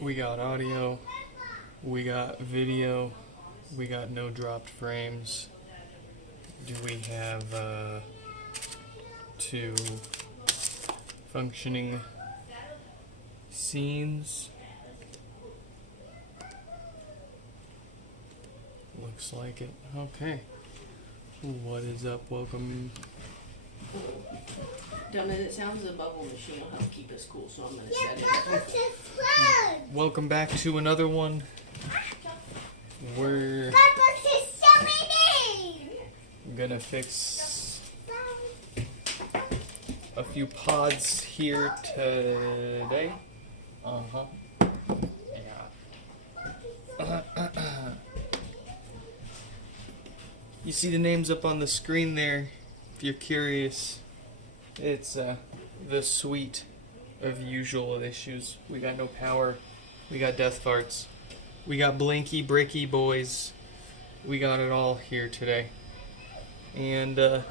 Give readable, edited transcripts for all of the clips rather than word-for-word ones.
We got audio, we got video, we got no dropped frames. Do we have two functioning scenes? Looks like it. Okay. What is up? Welcome. Dumb as it sounds, the bubble machine will help keep us cool, so I'm going to set it up. Welcome back to another one. We're gonna fix a few pods here today. Yeah. You see the names up on the screen there, if you're curious. It's the suite of usual issues. We got no power, we got death farts, we got blinky bricky boys, we got it all here today. And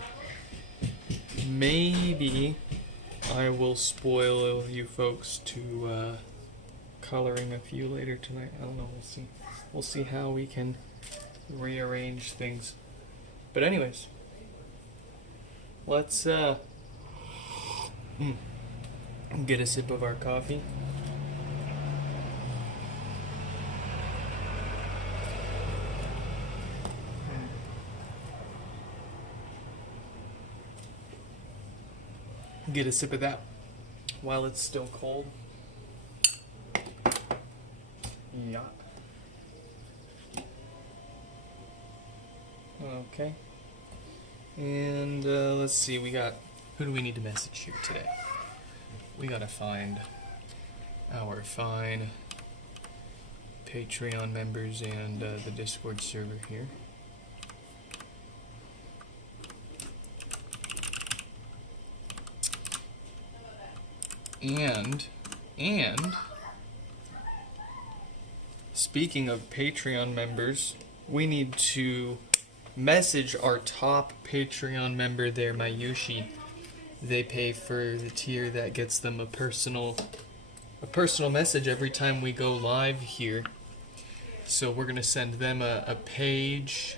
maybe I will spoil you folks to coloring a few later tonight. I don't know, we'll see. We'll see how we can rearrange things. But anyways, let's get a sip of our coffee. Get a sip of that while it's still cold. Yeah. Okay. And let's see, who do we need to message here today? We gotta find our fine Patreon members and the Discord server here. And speaking of Patreon members, we need to message our top Patreon member there, Mayushi. They pay for the tier that gets them a personal message every time we go live here. So we're gonna send them a page.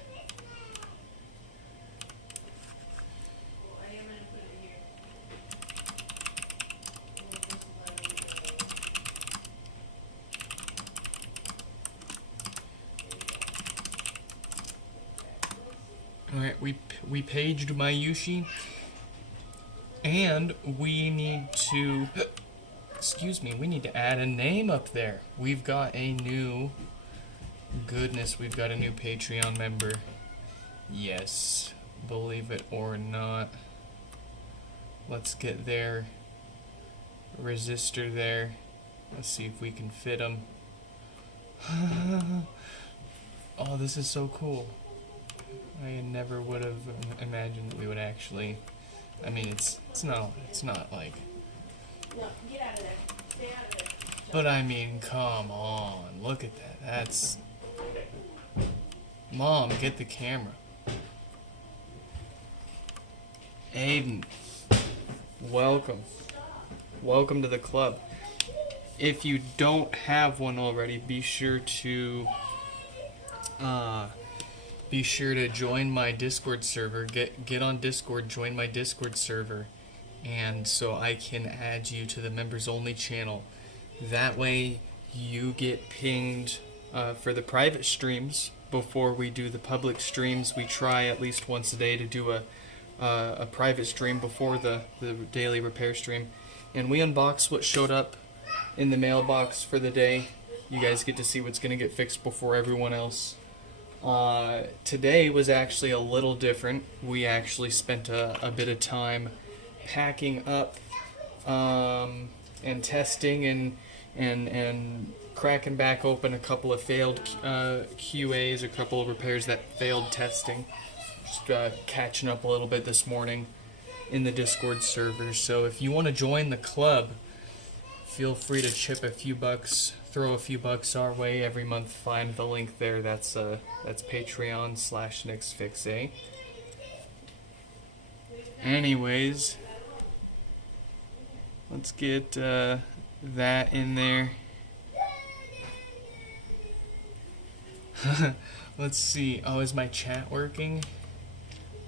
Alright, we paged Mayushi, and we need to, we need to add a name up there. We've got a new Patreon member. Yes, believe it or not. Let's get their resistor there. Let's see if we can fit them. Oh, this is so cool. I never would have imagined that we would actually. I mean, it's not like. No, get out of there. Stay out of there. But I mean, come on, look at that. That's. Mom, get the camera. Aiden, welcome. Welcome to the club. If you don't have one already, be sure to join my Discord server. Get on Discord, join my Discord server, and so I can add you to the members only channel. That way you get pinged for the private streams before we do the public streams. We try at least once a day to do a private stream before the daily repair stream, and we unbox what showed up in the mailbox for the day. You guys get to see what's going to get fixed before everyone else. Today was actually a little different. We actually spent a bit of time packing up and testing and cracking back open a couple of failed QAs, a couple of repairs that failed testing. Just catching up a little bit this morning in the Discord server. So if you want to join the club, feel free to chip a few bucks, throw a few bucks our way every month. Find the link there. That's Patreon/NixFixA. Anyways, let's get that in there. Let's see. Oh, is my chat working?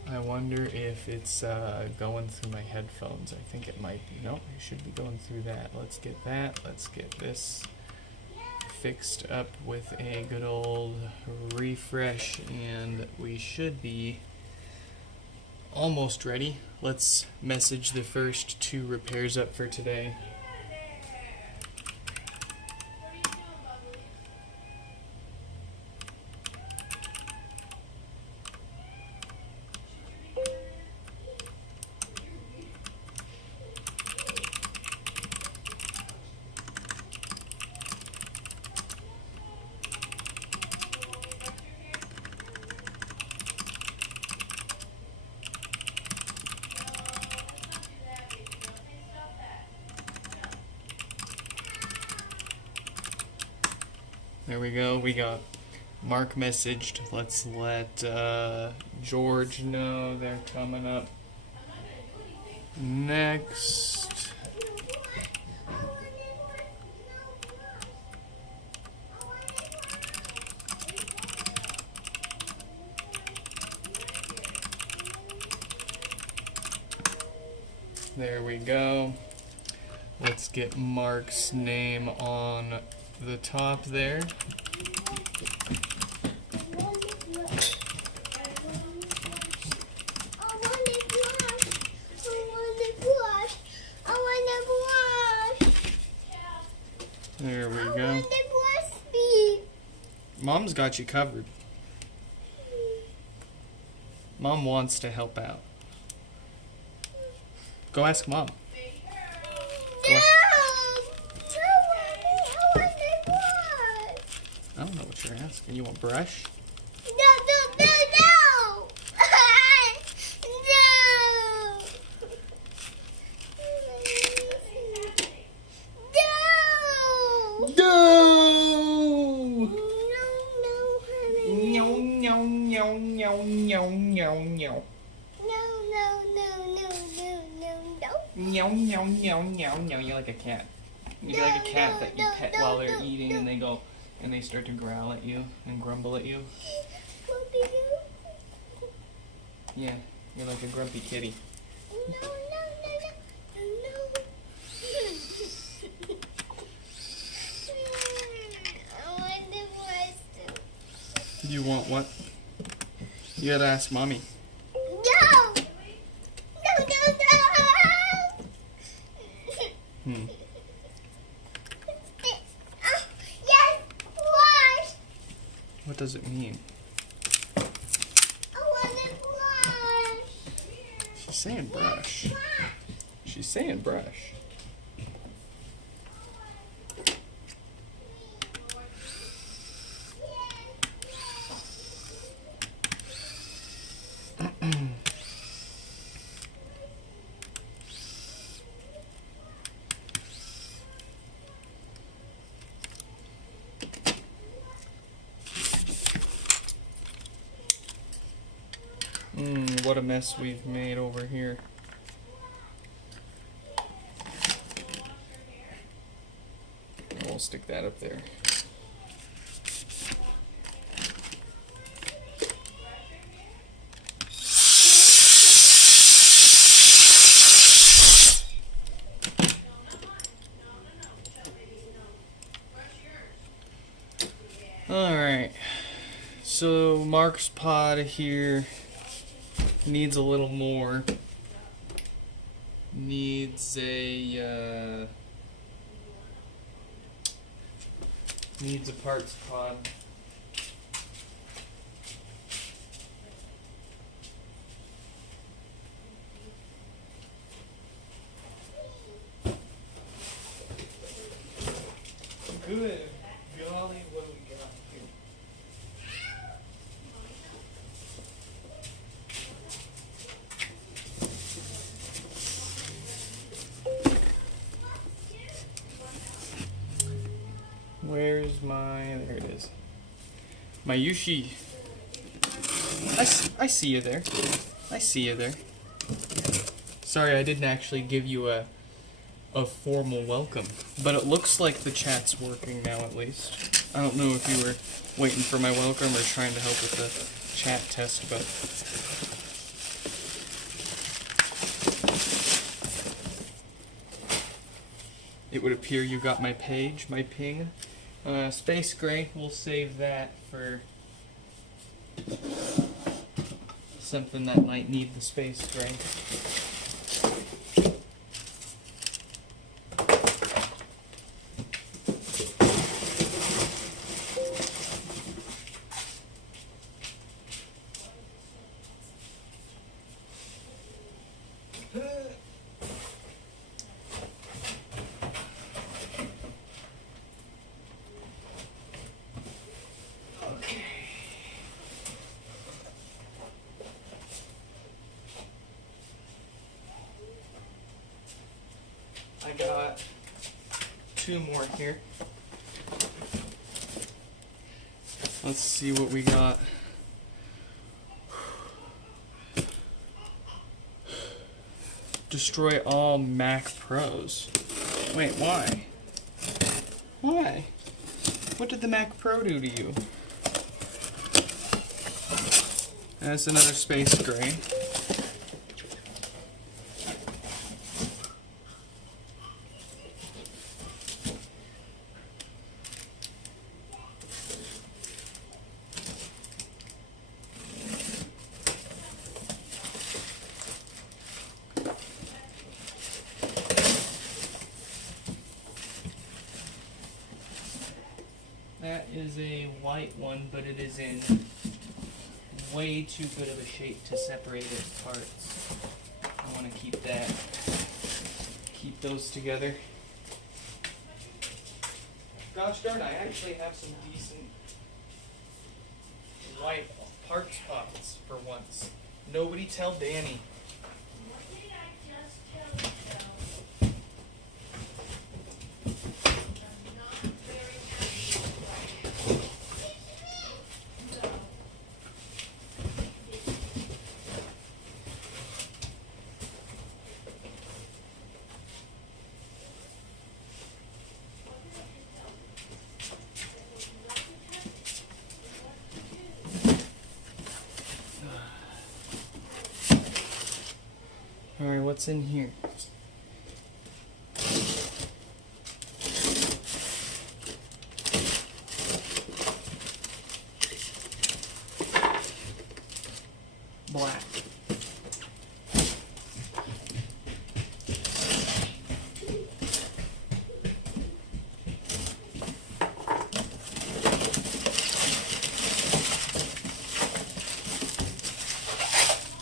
I wonder if it's going through my headphones. I think it might be. Nope, it should be going through that. Let's get that. Let's get this fixed up with a good old refresh, and we should be almost ready. Let's message the first 2 repairs up for today. There we go. We got Mark messaged. Let's let George know they're coming up next. There we go. Let's get Mark's name on the top there. There we go. Mom's got you covered. Mom wants to help out. Go ask Mom. I don't know what you're asking. You want brush? No. You're like a cat. You're like a cat that you pet while they're eating, and they go and they start to growl at you and grumble at you. Yeah, you're like a grumpy kitty. You want what? You gotta ask Mommy. What does it mean? She's saying brush. She's saying brush. What a mess we've made over here. We'll stick that up there. Alright, so Mark's pod here needs a little more. Needs a parts pod. Good golly, what do we got here? Where's my, there it is. My Yushi. I see you there. I see you there. Sorry, I didn't actually give you a a formal welcome. But it looks like the chat's working now, at least. I don't know if you were waiting for my welcome or trying to help with the chat test, but it would appear you got my page, my ping. Space Gray, we'll save that for something that might need the Space Gray. I got 2 more here. Let's see what we got. Destroy all Mac Pros. Wait, why? Why? What did the Mac Pro do to you? That's another Space Gray. That is a white one, but it is in way too good of a shape to separate its parts. I want to keep those together. Gosh darn, I actually have some decent white part spots for once. Nobody tell Danny. What did I just tell you, Joe? I'm not very happy right now. So, Alright, what's in here? Black.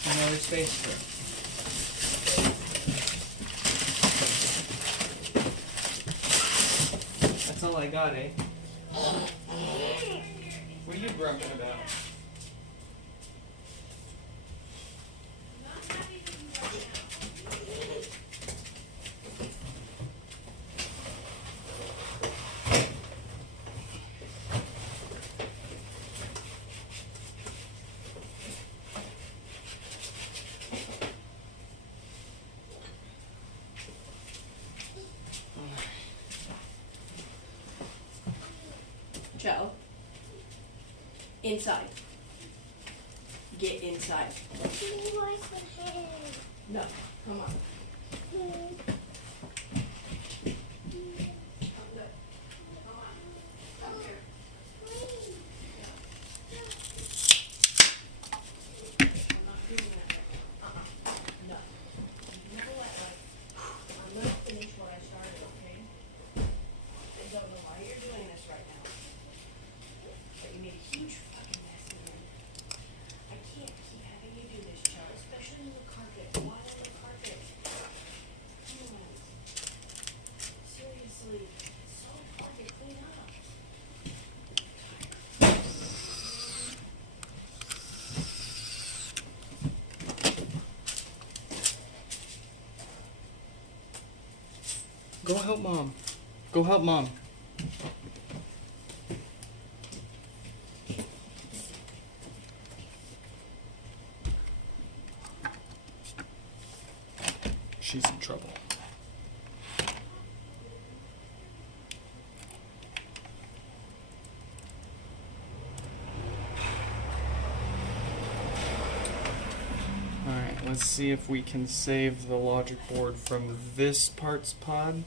Another space gray. That's all I got, eh? What are you grumping about? Joe. Inside. Get inside. No, come on. Go help Mom. Go help Mom. She's in trouble. Let's see if we can save the logic board from this parts pod.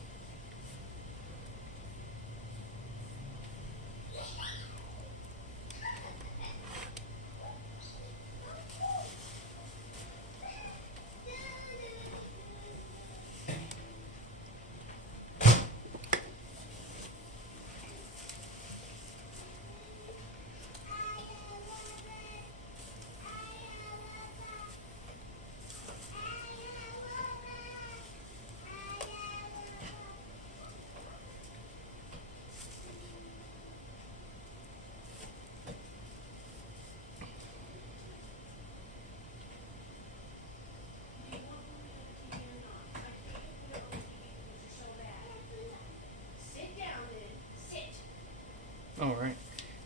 Alright,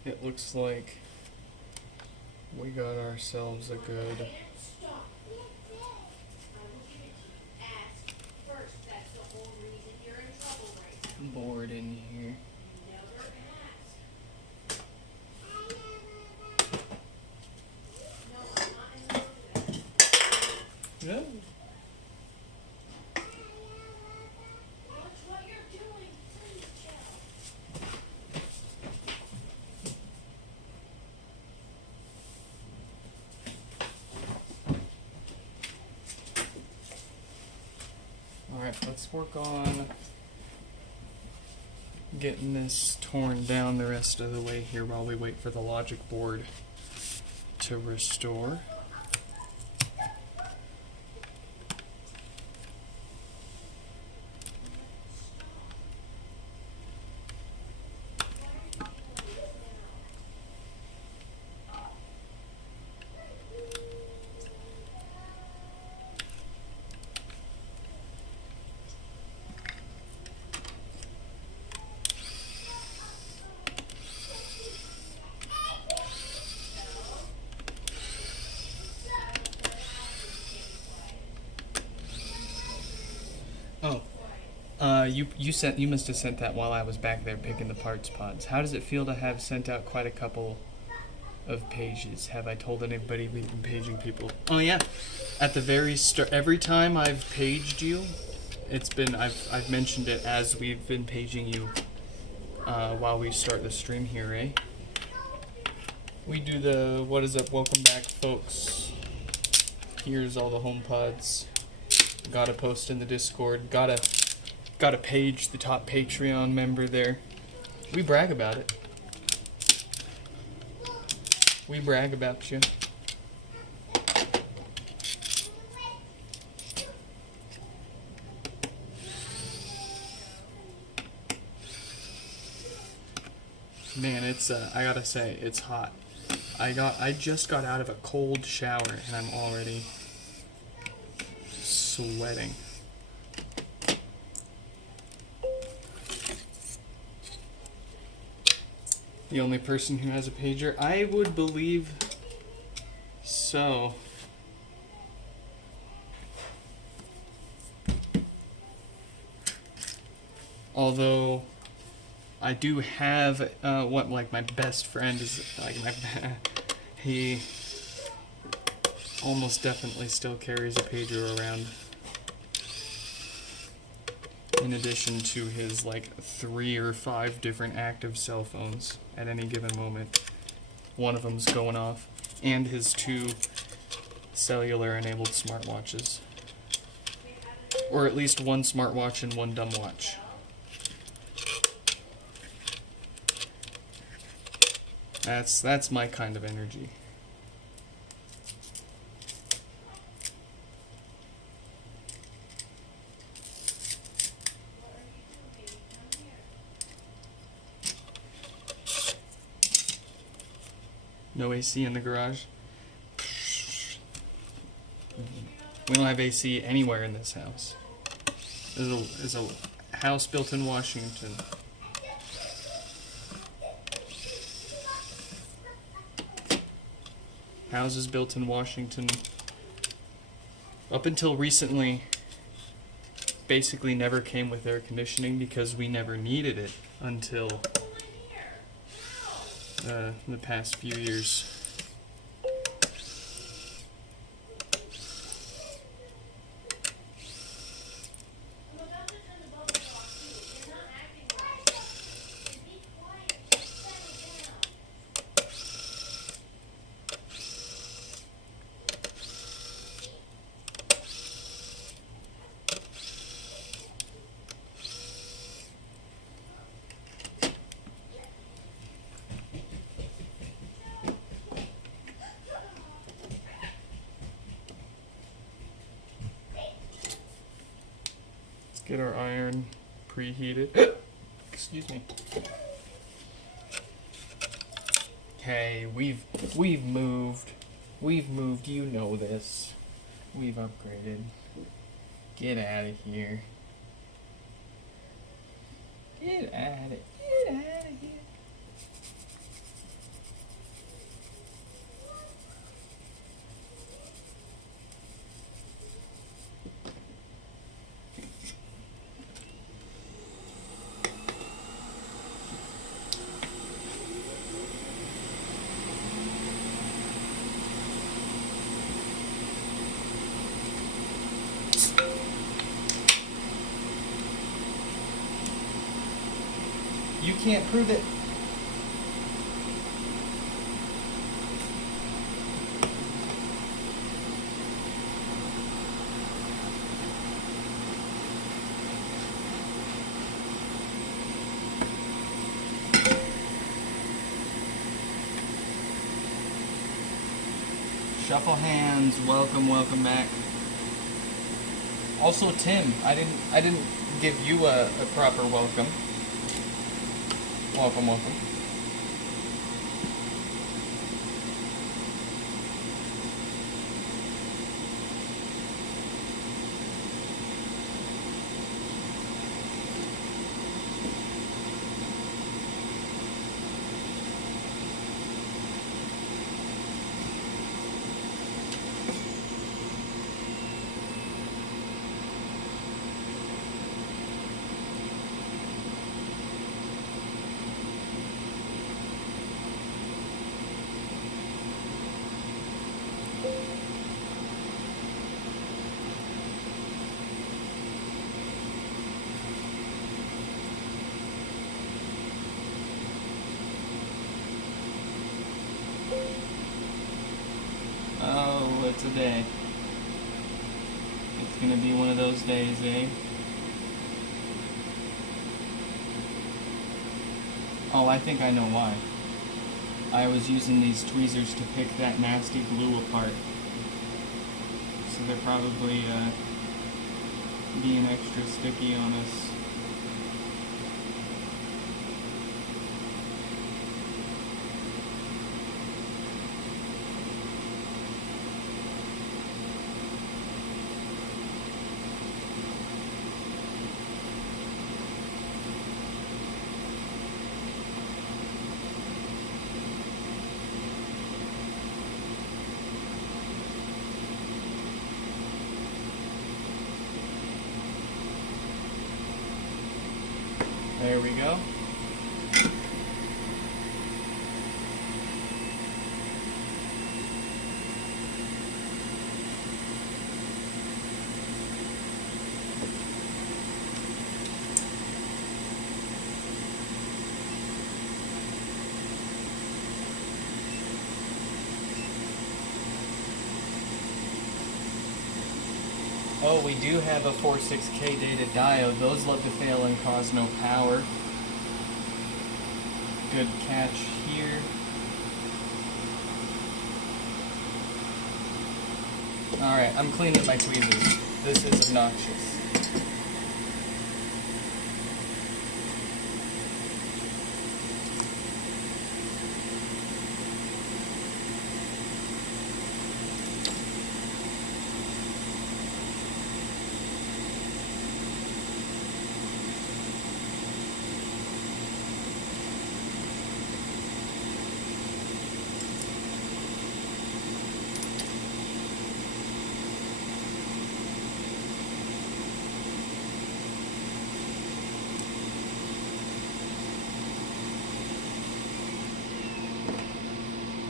it looks like we got ourselves a good board in here. Yeah. Alright, let's work on getting this torn down the rest of the way here while we wait for the logic board to restore. You must have sent that while I was back there picking the parts pods. How does it feel to have sent out quite a couple of pages? Have I told anybody we've been paging people? Oh yeah, at the very start, every time I've paged you, it's been I've mentioned it as we've been paging you while we start the stream here, eh? We do the what is up? Welcome back, folks. Here's all the homepods. Gotta post in the Discord. Gotta page the top Patreon member there. We brag about it. We brag about you. Man, it's I gotta say, it's hot. I just got out of a cold shower and I'm already sweating. The only person who has a pager? I would believe so. Although I do have like my best friend is like he almost definitely still carries a pager around. In addition to his like 3 or 5 different active cell phones at any given moment. One of them's going off. And his 2 cellular enabled smartwatches. Or at least 1 smartwatch and 1 dumb watch. That's my kind of energy. No AC in the garage. We don't have AC anywhere in this house. There's a house built in Washington. Houses built in Washington, up until recently, basically never came with air conditioning because we never needed it until the past few years. Get our iron preheated. Excuse me. Okay, we've moved. We've moved, you know this. We've upgraded. Get out of here. Get out of here. You can't prove it. Shuffle hands. Welcome back. Also, Tim, I didn't give you a proper welcome. Welcome. Oh, it's a day. It's gonna be one of those days, eh? Oh, I think I know why. I was using these tweezers to pick that nasty glue apart. So they're probably being extra sticky on us. There we go. Oh, we do have a 46K data diode. Those love to fail and cause no power. Good catch here. Alright, I'm cleaning my tweezers. This is obnoxious.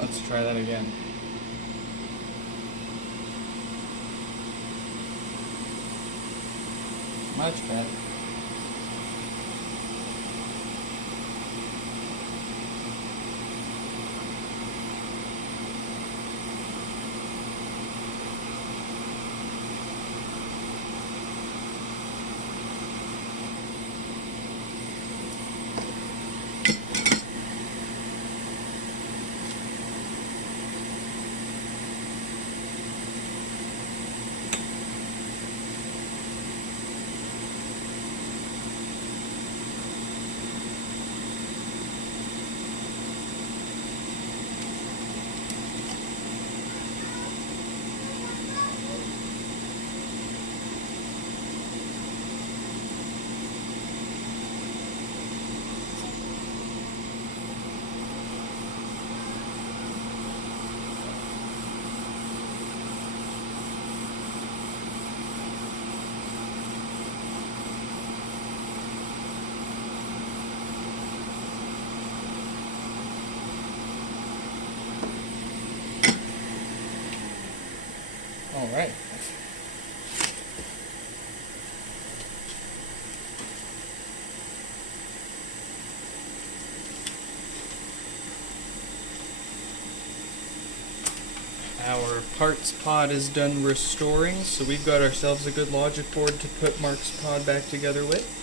Let's try that again. Much better. All right. Our parts pod is done restoring, so we've got ourselves a good logic board to put Mark's pod back together with.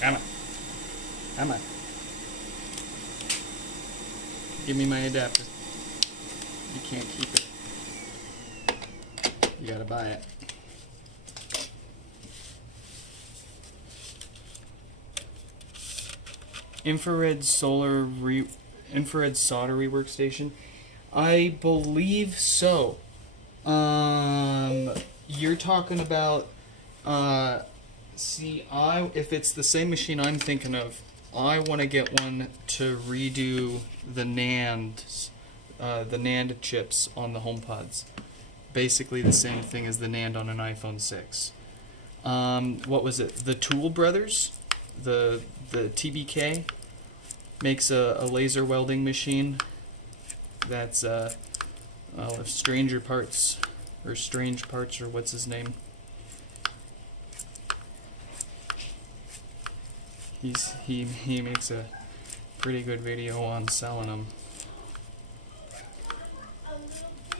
Come on. Come on. Give me my adapter. You can't keep it. You gotta buy it. Infrared solder workstation. I believe so. You're talking about if it's the same machine I'm thinking of, I want to get one to redo the NAND chips on the HomePods. Basically the same thing as the NAND on an iPhone 6. What was it? The Tool Brothers, the TBK, makes a laser welding machine that's Strange Parts, or what's his name. He makes a pretty good video on selling them.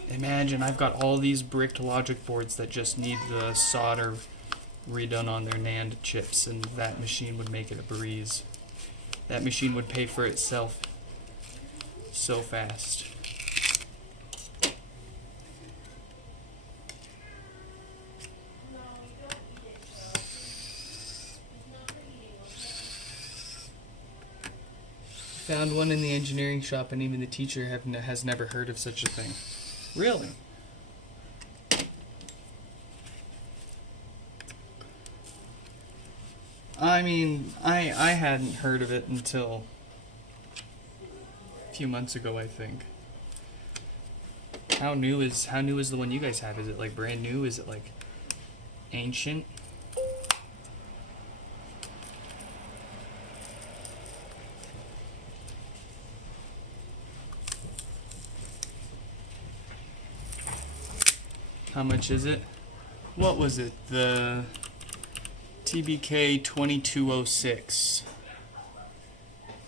Imagine I've got all these bricked logic boards that just need the solder redone on their NAND chips, and that machine would make it a breeze. That machine would pay for itself so fast. Found one in the engineering shop, and even the teacher has never heard of such a thing. Really? I mean, I hadn't heard of it until a few months ago, I think. How new is the one you guys have? Is it like brand new? Is it like ancient? How much is it? What was it? The TBK 2206.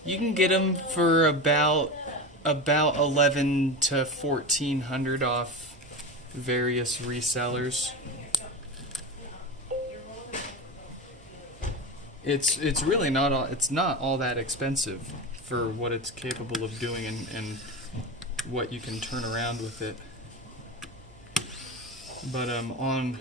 You can get them for about 11 to 1400 off various resellers. It's really not all that expensive for what it's capable of doing and what you can turn around with it. But on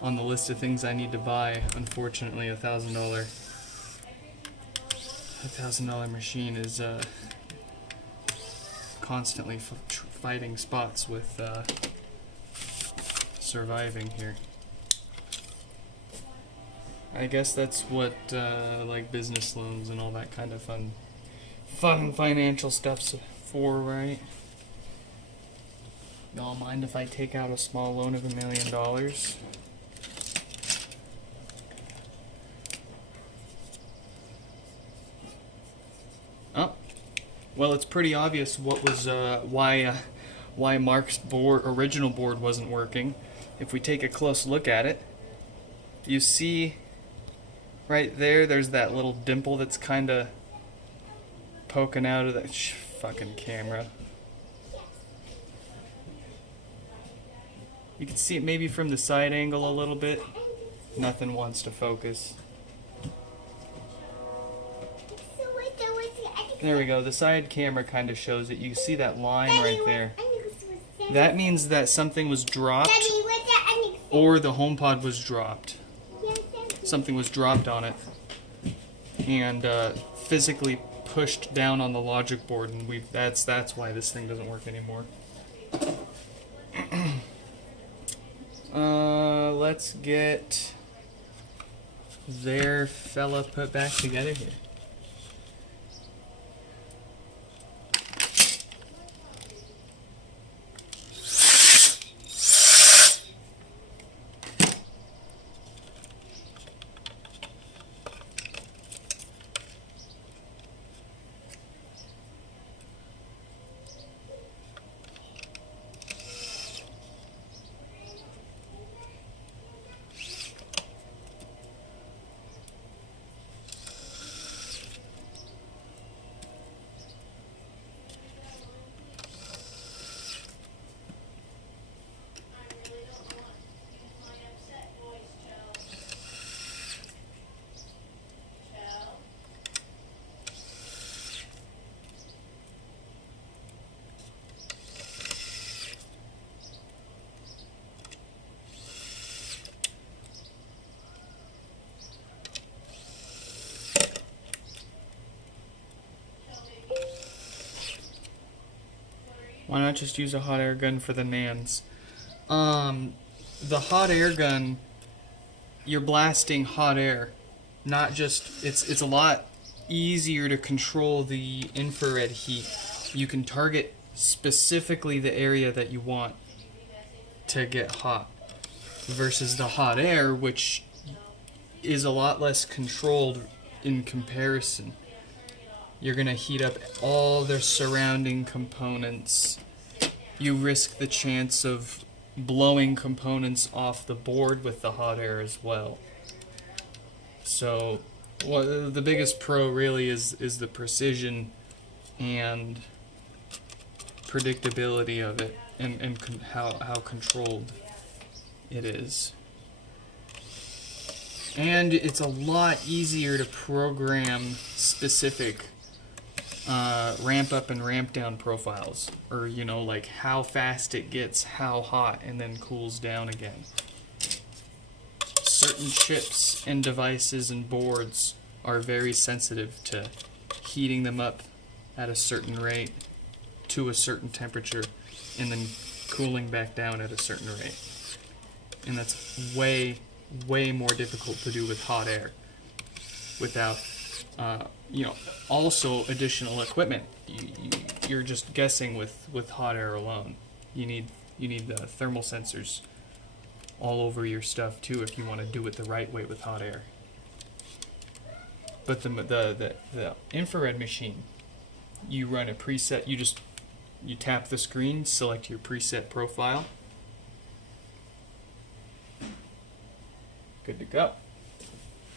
the list of things I need to buy, unfortunately, $1,000 machine is constantly fighting spots with surviving here. I guess that's what like business loans and all that kind of fun financial stuff's for, right? Y'all mind if I take out a small loan of $1 million? Oh, well, it's pretty obvious what was why Mark's original board wasn't working. If we take a close look at it, you see right there, there's that little dimple that's kind of poking out of that fucking camera. You can see it maybe from the side angle a little bit. Nothing wants to focus. There we go. The side camera kind of shows it. You see that line right there. That means that something was dropped, or the HomePod was dropped. Something was dropped on it and physically pushed down on the logic board, and that's why this thing doesn't work anymore. Let's get their fella put back together here. Why not just use a hot air gun for the nans? The hot air gun, you're blasting hot air, not just, it's a lot easier to control the infrared heat. You can target specifically the area that you want to get hot, versus the hot air, which is a lot less controlled in comparison. You're going to heat up all the surrounding components. You risk the chance of blowing components off the board with the hot air as well. So, the biggest pro really is the precision and predictability of it, and how controlled it is. And it's a lot easier to program specific ramp up and ramp down profiles, or like how fast it gets how hot and then cools down again. Certain chips and devices and boards are very sensitive to heating them up at a certain rate to a certain temperature and then cooling back down at a certain rate. And that's way more difficult to do with hot air without also additional equipment. You're just guessing with hot air alone. You need the thermal sensors all over your stuff too if you want to do it the right way with hot air. But the infrared machine, you run a preset. You tap the screen, select your preset profile. Good to go.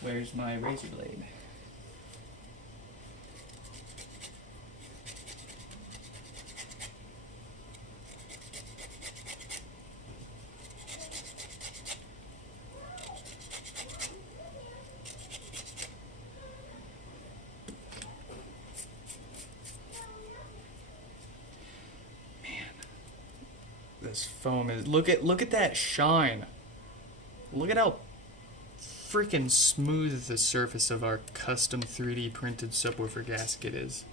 Where's my razor blade? This foam is, look at that shine. Look at how freaking smooth the surface of our custom 3D printed subwoofer gasket is.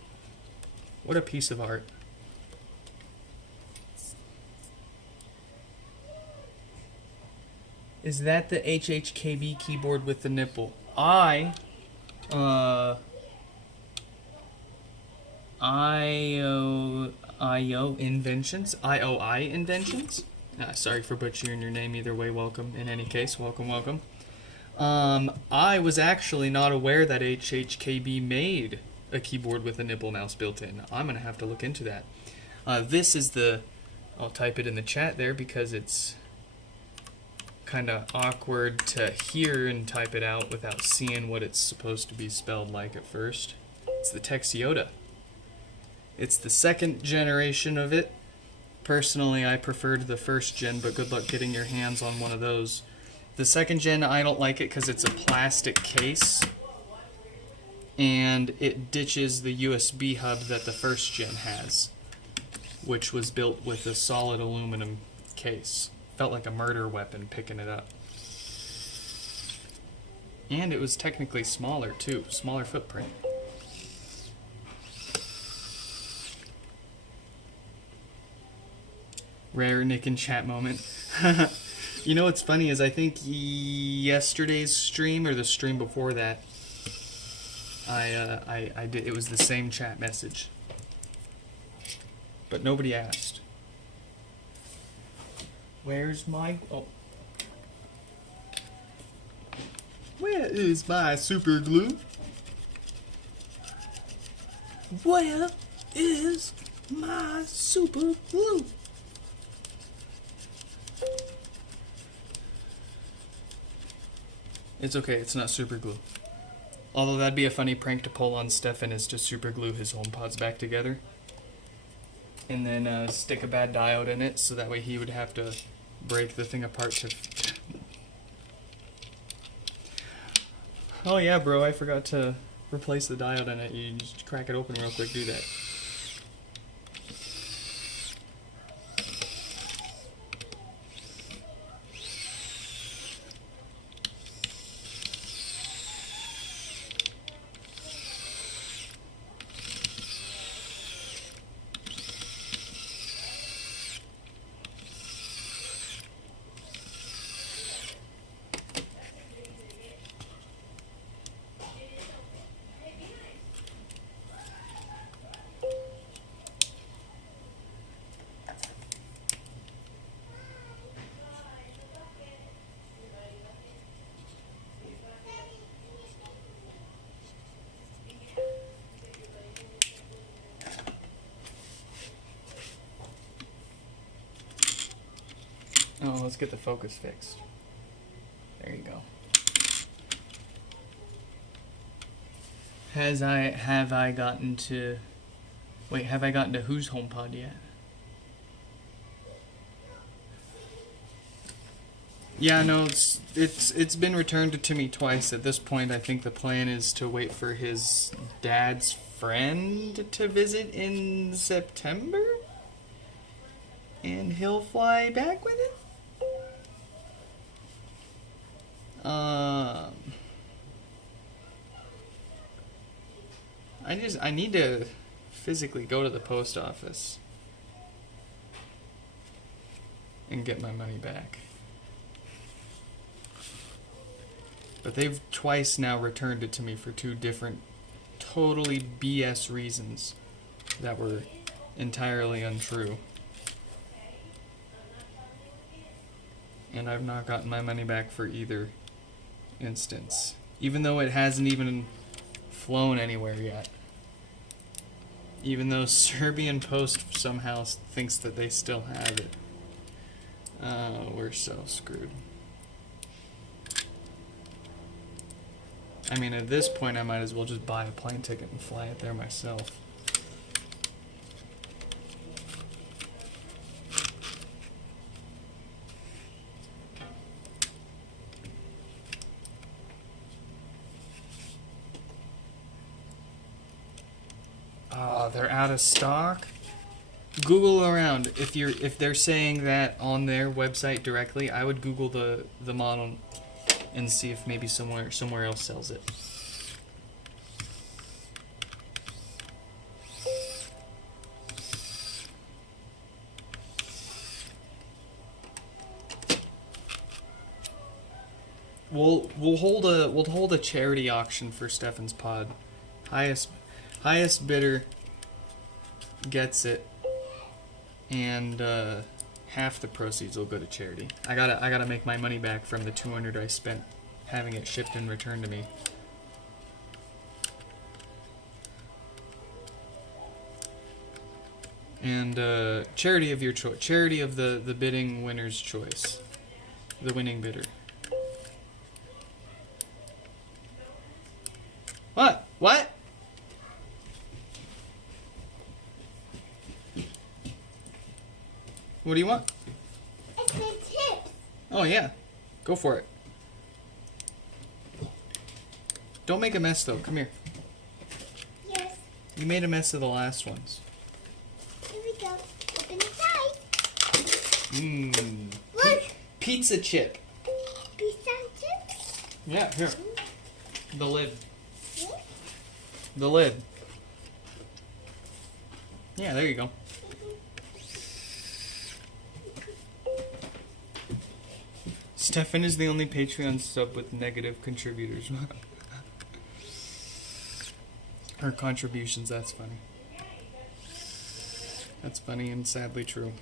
What a piece of art. Is that the HHKB keyboard with the nipple? IOI Inventions? Sorry for butchering your name either way, welcome. In any case, welcome. I was actually not aware that HHKB made a keyboard with a nipple mouse built in. I'm going to have to look into that. This is I'll type it in the chat there because it's kind of awkward to hear and type it out without seeing what it's supposed to be spelled like at first. It's the Texiota. It's the second generation of it. Personally, I preferred the first gen, but good luck getting your hands on one of those. The second gen, I don't like it because it's a plastic case, and it ditches the USB hub that the first gen has, which was built with a solid aluminum case. Felt like a murder weapon picking it up. And it was technically smaller too, smaller footprint. Rare Nick in chat moment. You know what's funny is I think yesterday's stream or the stream before that, I did, it was the same chat message, but nobody asked. Where's my where is my super glue? Where is my super glue? It's okay, it's not super glue. Although that'd be a funny prank to pull on Stefan, is to super glue his HomePods back together. And then stick a bad diode in it, so that way he would have to break the thing apart to... Oh yeah, bro, I forgot to replace the diode in it. You just crack it open real quick, do that. Well, let's get the focus fixed. There you go. Have I gotten to whose HomePod yet? Yeah, no, it's been returned to me twice. At this point, I think the plan is to wait for his dad's friend to visit in September, and he'll fly back with it. I need to physically go to the post office and get my money back. But they've twice now returned it to me for two different, totally BS reasons that were entirely untrue. And I've not gotten my money back for either instance. Even though it hasn't even flown anywhere yet. Even though Serbian Post somehow thinks that they still have it. We're so screwed. I mean, at this point, I might as well just buy a plane ticket and fly it there myself. They're out of stock. Google around. If they're saying that on their website directly, I would Google the model and see if maybe somewhere else sells it. We'll hold a charity auction for Stefan's pod. Highest bidder gets it, and half the proceeds will go to charity. I gotta make my money back from the $200 I spent having it shipped and returned to me. And charity of your choice, charity of the bidding winner's choice, the winning bidder. What? What? What do you want? It's the tips. Oh, yeah. Go for it. Don't make a mess, though. Come here. Yes. You made a mess of the last ones. Here we go. Open inside. Mmm. Look. Pizza chip. Pizza chips. Yeah, here. The lid. Yes. The lid. Yeah, there you go. Stefan is the only Patreon sub with negative contributors. Or contributions, that's funny. That's funny and sadly true.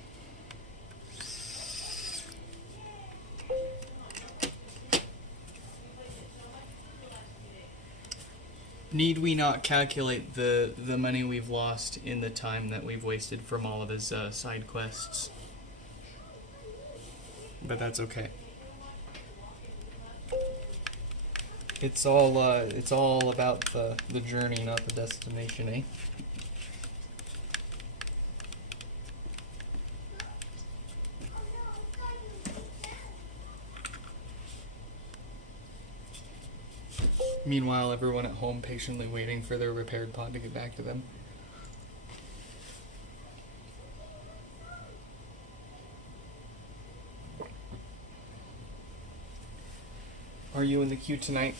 Need we not calculate the money we've lost in the time that we've wasted from all of his side quests? But that's okay. It's all about the journey, not the destination, eh? Meanwhile, everyone at home patiently waiting for their repaired pod to get back to them. Are you in the queue tonight?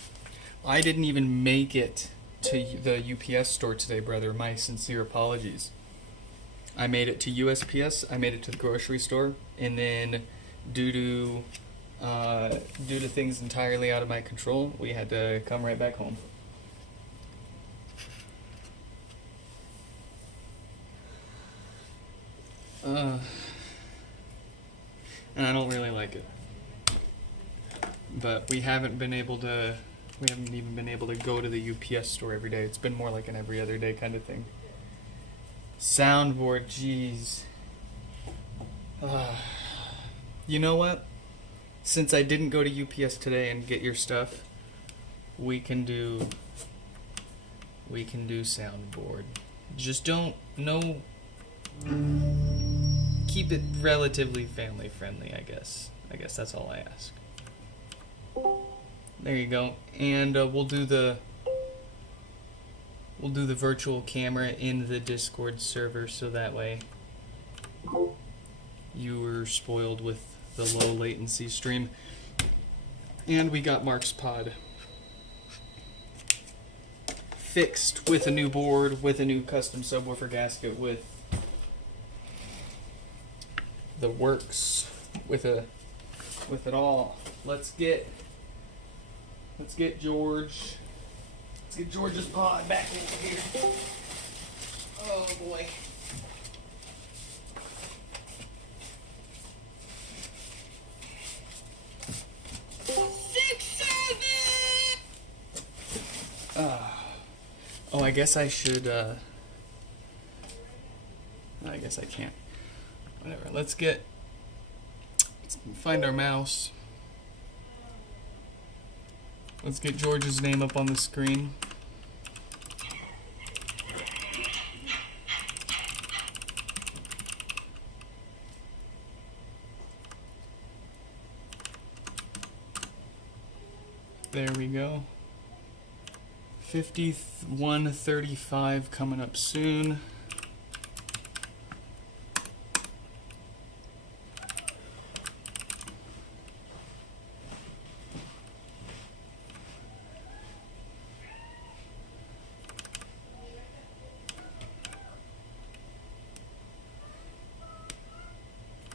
I didn't even make it to the UPS store today, brother. My sincere apologies. I made it to USPS, I made it to the grocery store, and then due to things entirely out of my control, we had to come right back home. And I don't really like it. But we haven't even been able to go to the UPS store every day. It's been more like an every other day kind of thing. Soundboard, jeez. You know what? Since I didn't go to UPS today and get your stuff, we can do soundboard. Just don't keep it relatively family friendly, I guess. I guess that's all I ask. There you go. And we'll do the virtual camera in the Discord server, so that way you were spoiled with the low latency stream. And we got Mark's pod fixed with a new board, with a new custom subwoofer gasket, with the works, with it all. Let's get George. Let's get George's pod back in here. Oh boy. Oh, I guess I should, I guess I can't. Whatever, let's find our mouse. Let's get George's name up on the screen. There we go. 5135 coming up soon.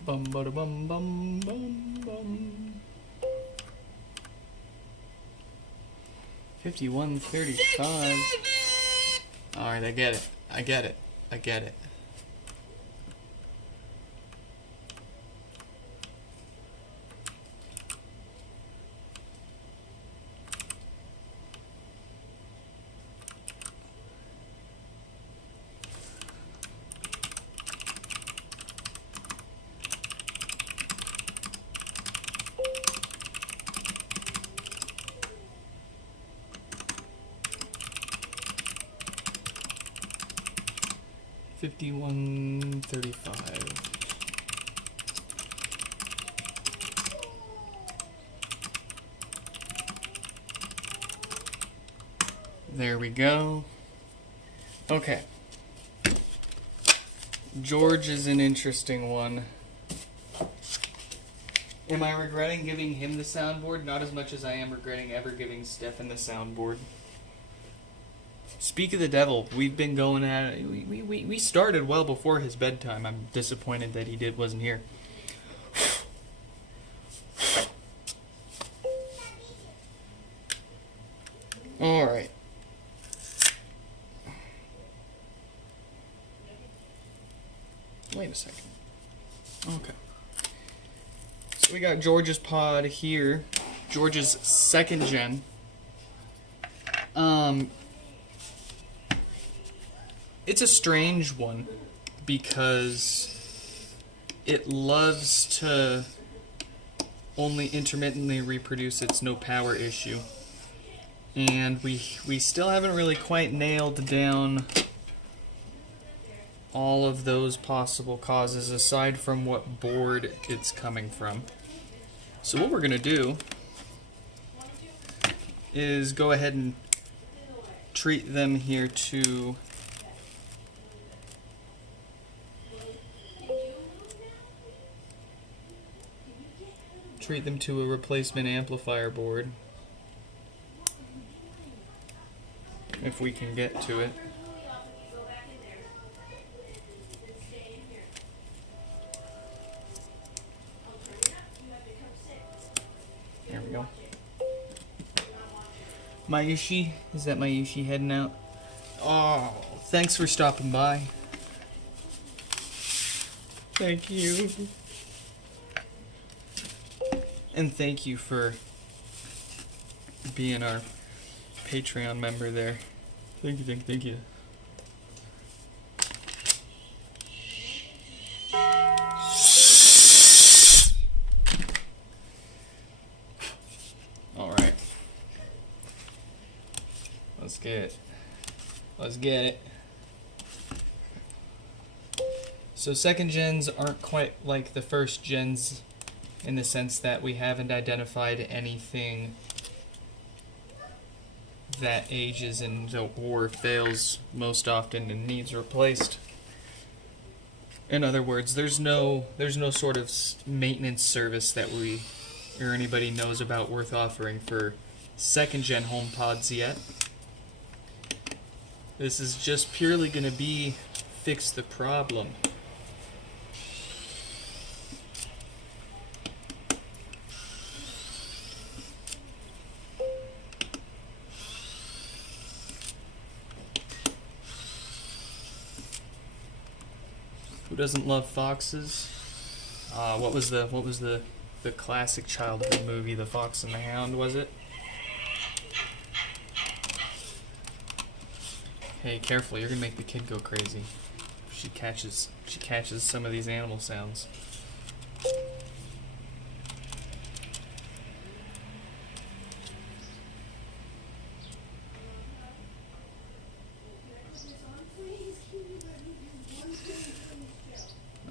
Bum bada bum bum bum bum. 5135. Alright, I get it. I get it. I get it. $51.35. There we go. Okay. George is an interesting one. Am I regretting giving him the soundboard? Not as much as I am regretting ever giving Stefan the soundboard. Speak of the devil, we've been going at it. We started well before his bedtime. I'm disappointed that he wasn't here. Alright. Wait a second. Okay. So we got George's pod here. George's second gen. It's a strange one because it loves to only intermittently reproduce its no power issue. And we still haven't really quite nailed down all of those possible causes aside from what board it's coming from. So what we're going to do is go ahead and treat them here to a replacement amplifier board, if we can get to it. There we go. Mayushi, is that Mayushi heading out? Oh, thanks for stopping by. Thank you. And thank you for being our Patreon member there. Thank you, thank you. Let's get it. Let's get it. So second gens aren't quite like the first gens in the sense that we haven't identified anything that ages and or fails most often and needs replaced. In other words, there's no sort of maintenance service that we or anybody knows about worth offering for second gen HomePods yet. This is just purely going to be fix the problem. Who doesn't love foxes? What was the classic childhood movie, The Fox and the Hound, was it? Hey, careful, you're gonna make the kid go crazy. She catches some of these animal sounds.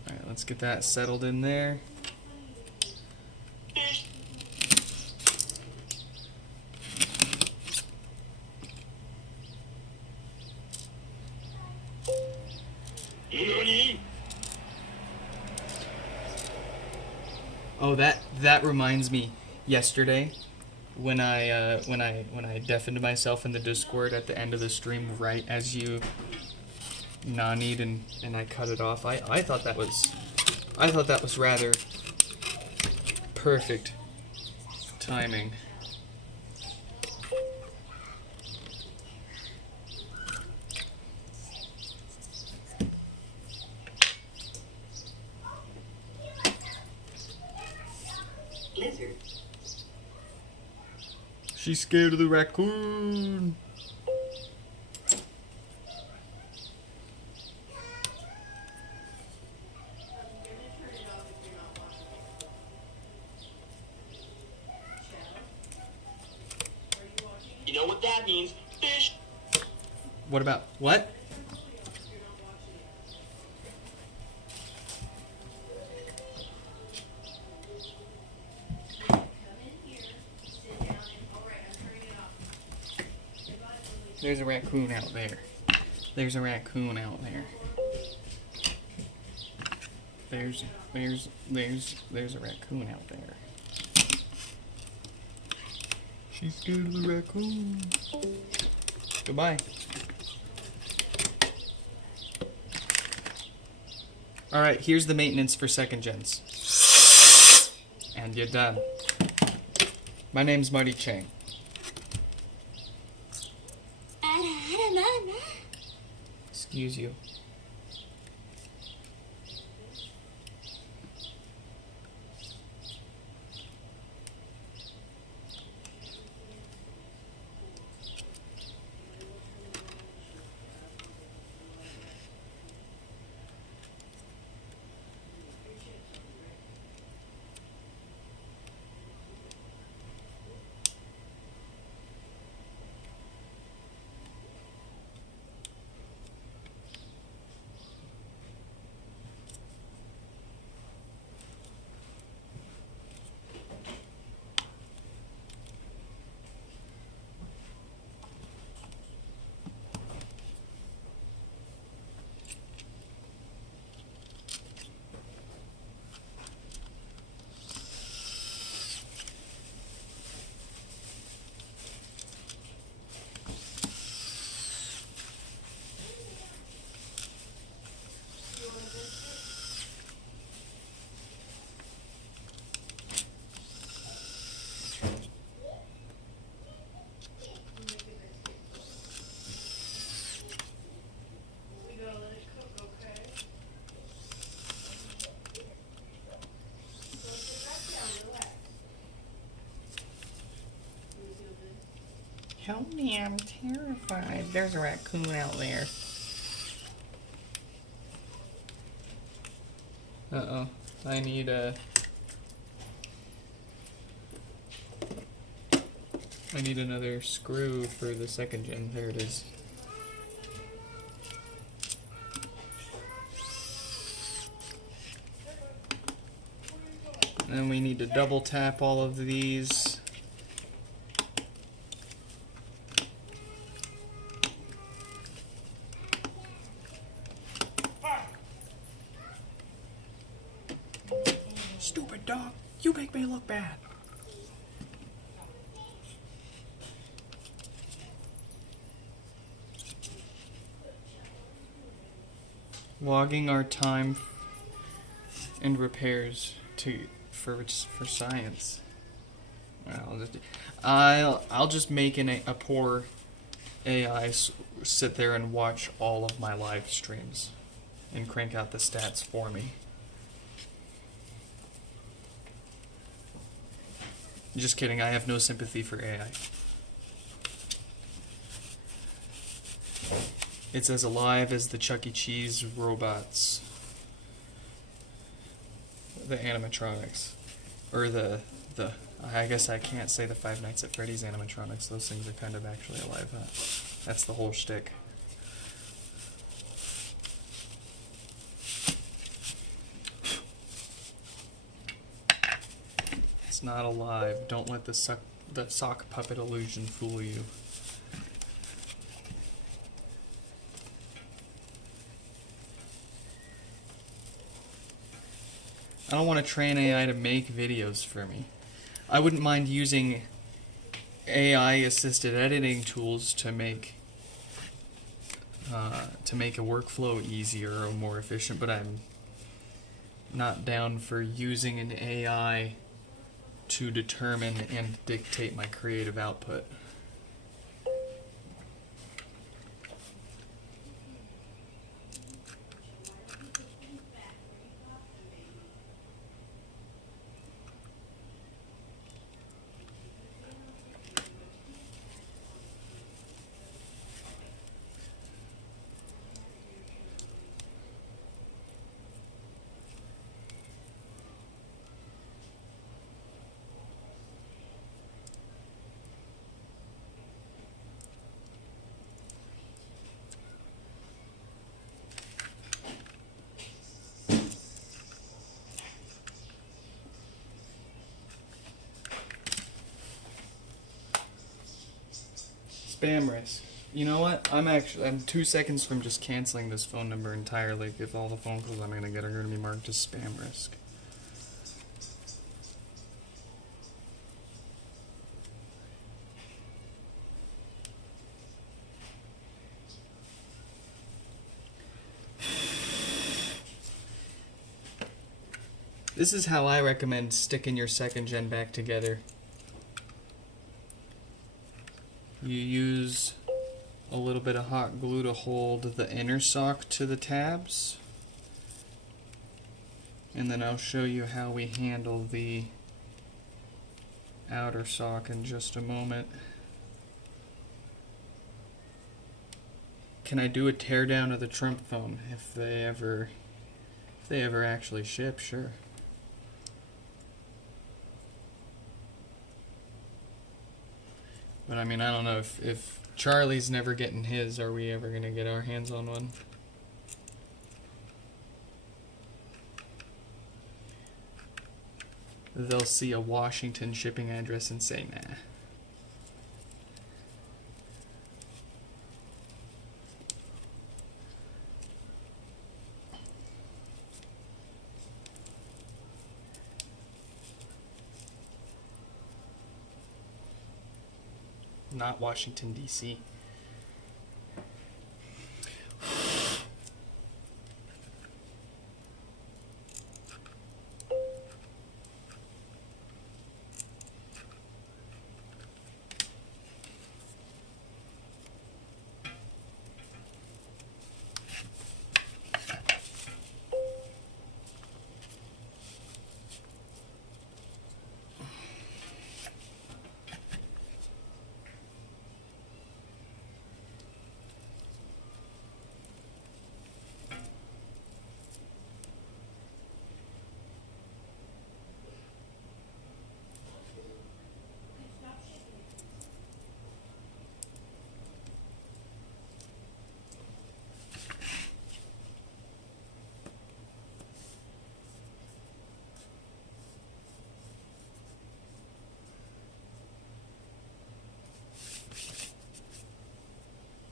Alright, let's get that settled in there. Oh, that reminds me. Yesterday, when I deafened myself in the Discord at the end of the stream, right as you nani'd and I cut it off, I thought that was rather perfect timing. Lizard. She's scared of the raccoon. You know what that means? Fish. What about what? There's a raccoon out there. There's a raccoon out there. There's a raccoon out there. She's scared of the raccoon. Goodbye. Alright, here's the maintenance for second gens. And you're done. My name's Marty Chang. Excuse you. Help me, I'm terrified. There's a raccoon out there. Uh-oh. I need a... I need another screw for the second gen. There it is. Then we need to double tap all of these. Stupid dog, you make me look bad. Logging our time and repairs for science. I'll just make a poor AI sit there and watch all of my live streams and crank out the stats for me. Just kidding, I have no sympathy for AI. It's as alive as the Chuck E. Cheese robots. The animatronics. Or I guess I can't say the Five Nights at Freddy's animatronics. Those things are kind of actually alive, huh? That's the whole shtick. It's not alive. Don't let the sock puppet illusion fool you. I don't want to train AI to make videos for me. I wouldn't mind using AI-assisted editing tools to make a workflow easier or more efficient, but I'm not down for using an AI to determine and dictate my creative output. Spam risk. You know what? I'm 2 seconds from just canceling this phone number entirely if all the phone calls I'm going to get are going to be marked as spam risk. This is how I recommend sticking your second gen back together. You use a little bit of hot glue to hold the inner sock to the tabs. And then I'll show you how we handle the outer sock in just a moment. Can I do a teardown of the Trump phone if they ever actually ship? Sure. But I mean, I don't know if Charlie's never getting his, are we ever going to get our hands on one? They'll see a Washington shipping address and say, nah. Not Washington, D.C.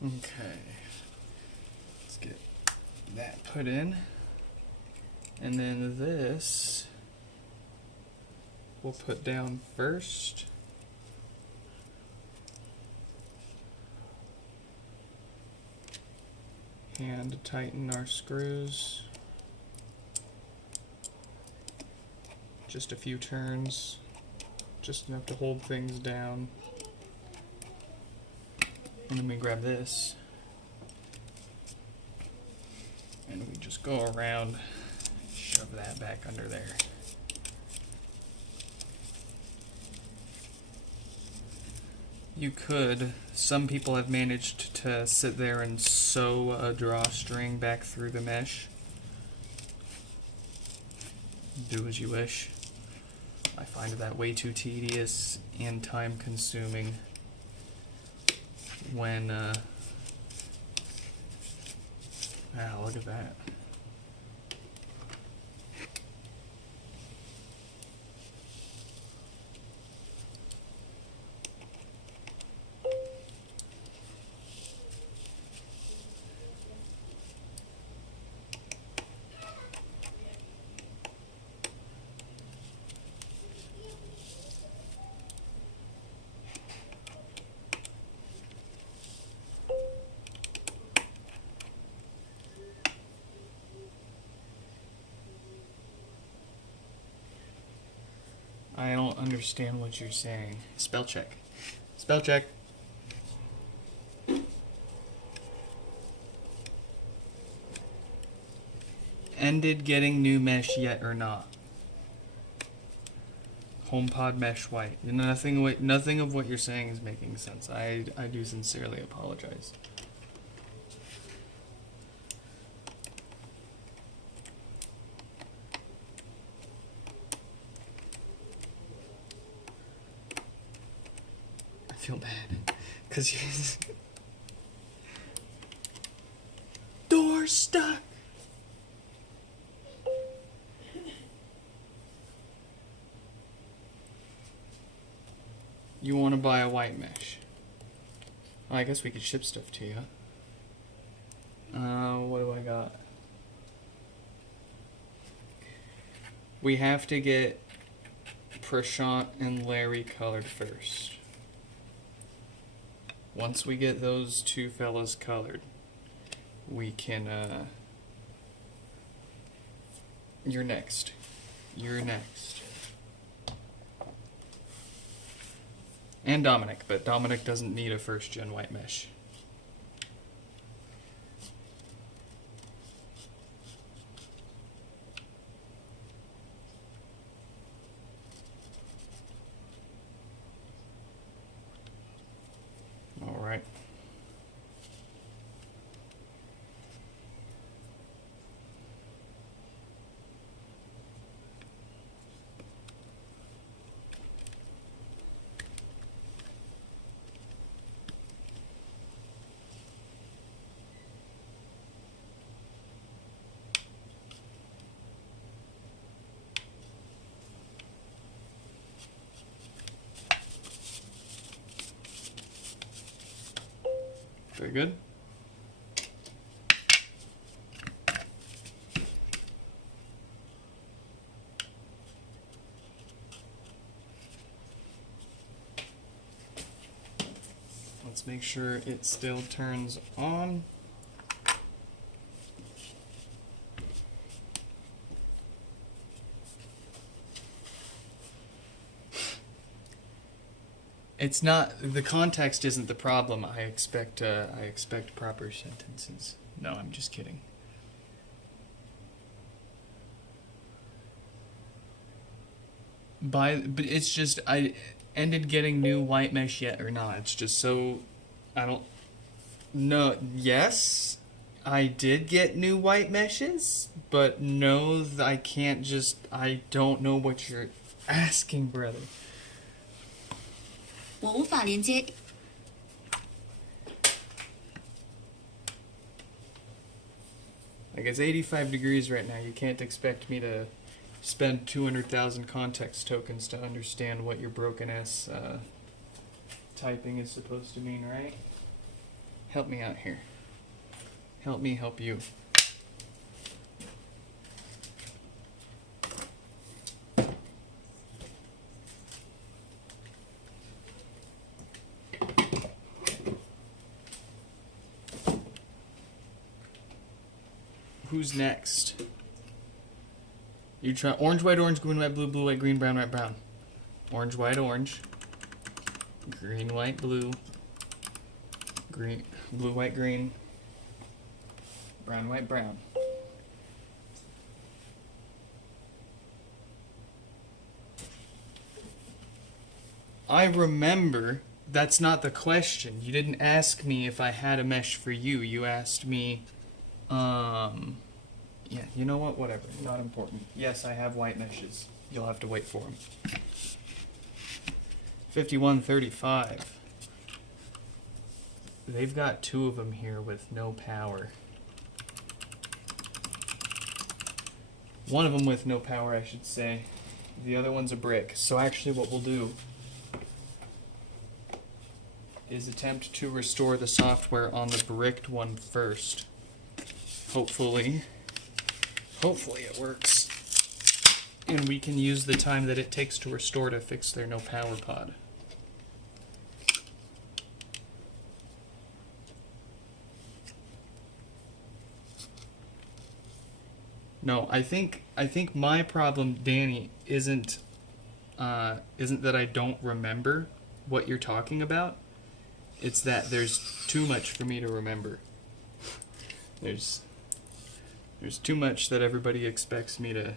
Okay. Let's get that put in. And then this we'll put down first. And tighten our screws. Just a few turns. Just enough to hold things down. And then we grab this. And we just go around, shove that back under there. You could, some people have managed to sit there and sew a drawstring back through the mesh. Do as you wish. I find that way too tedious and time consuming when, look at that. I don't understand what you're saying. Spell check. Spell check. Ended getting new mesh yet or not? HomePod mesh white. Nothing of what you're saying is making sense. I do sincerely apologize. I feel bad. Because door stuck. You want to buy a white mesh? Well, I guess we could ship stuff to you. What do I got? We have to get Prashant and Larry colored first. Once we get those two fellas colored, we can, You're next. You're next. And Dominic, but Dominic doesn't need a first-gen white mesh. All right. Very good. Let's make sure it still turns on. It's not, the context isn't the problem. I expect proper sentences. No, I'm just kidding. But it's just, I ended getting new white mesh yet or not. It's just so, I don't, no, yes, I did get new white meshes, but no, I can't just, I don't know what you're asking, brother. 我无法连接。 Like, it's 85 degrees right now. You can't expect me to spend 200,000 context tokens to understand what your broken ass typing is supposed to mean, right? Help me out here. Help me help you. Who's next? You try orange, white, orange, green, white, blue, blue, white, green, brown, white, brown. Orange, white, orange. Green, white, blue. Green, blue, white, green. Brown, white, brown. I remember that's not the question. You didn't ask me if I had a mesh for you. You asked me, yeah, you know what? Whatever. Not important. Yes, I have white meshes. You'll have to wait for them. 5135. They've got two of them here with no power. One of them with no power, I should say. The other one's a brick. So actually what we'll do is attempt to restore the software on the bricked one first. Hopefully it works. And we can use the time that it takes to restore to fix their no power pod. No, I think my problem, Danny, isn't that I don't remember what you're talking about. It's that there's too much for me to remember. There's too much that everybody expects me to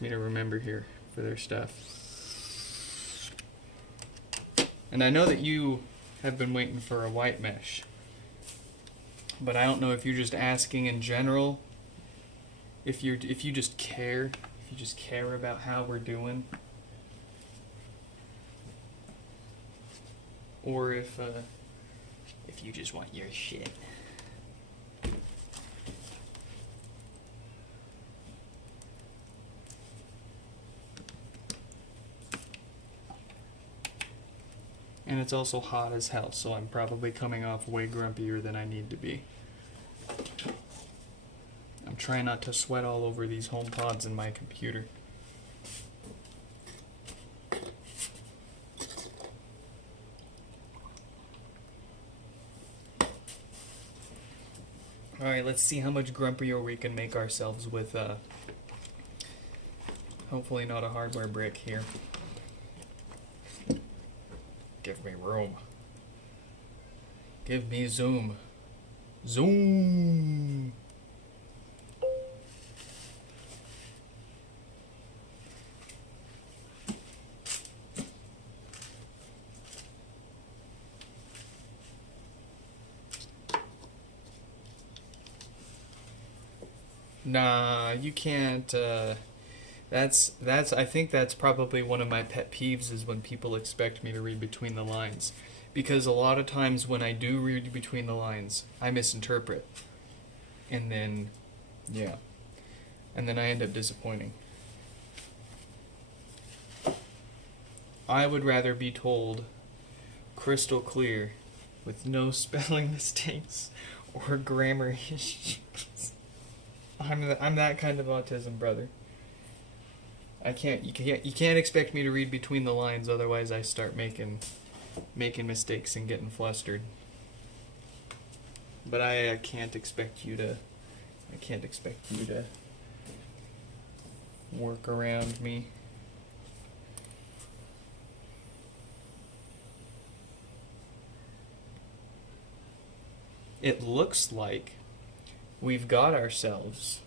remember here for their stuff. And I know that you have been waiting for a white mesh, but I don't know if you're just asking in general. If you just care about how we're doing, or if you just want your shit. And it's also hot as hell, so I'm probably coming off way grumpier than I need to be. I'm trying not to sweat all over these HomePods in my computer. Alright, let's see how much grumpier we can make ourselves with, hopefully not a hardware brick here. Give me room. Give me zoom. Zoom! Nah, you can't, I think that's probably one of my pet peeves is when people expect me to read between the lines. Because a lot of times when I do read between the lines, I misinterpret. And then, yeah. And then I end up disappointing. I would rather be told crystal clear with no spelling mistakes or grammar issues. I'm that kind of autism, brother. You can't expect me to read between the lines, otherwise I start making mistakes and getting flustered. But I can't expect you to work around me. It looks like we've got ourselves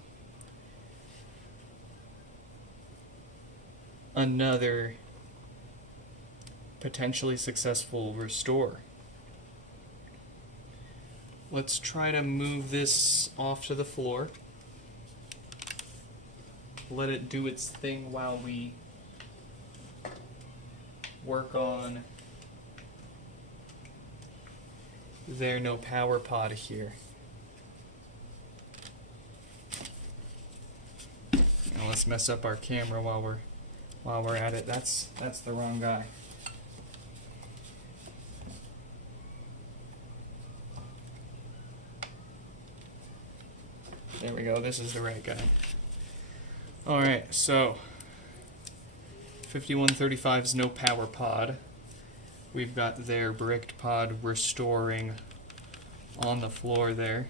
another potentially successful restore. Let's try to move this off to the floor. Let it do its thing while we work on their no power pod here. Now let's mess up our camera while we're at it. That's the wrong guy. There we go. This is the right guy. Alright, so 5135's no power pod. We've got their bricked pod restoring on the floor there.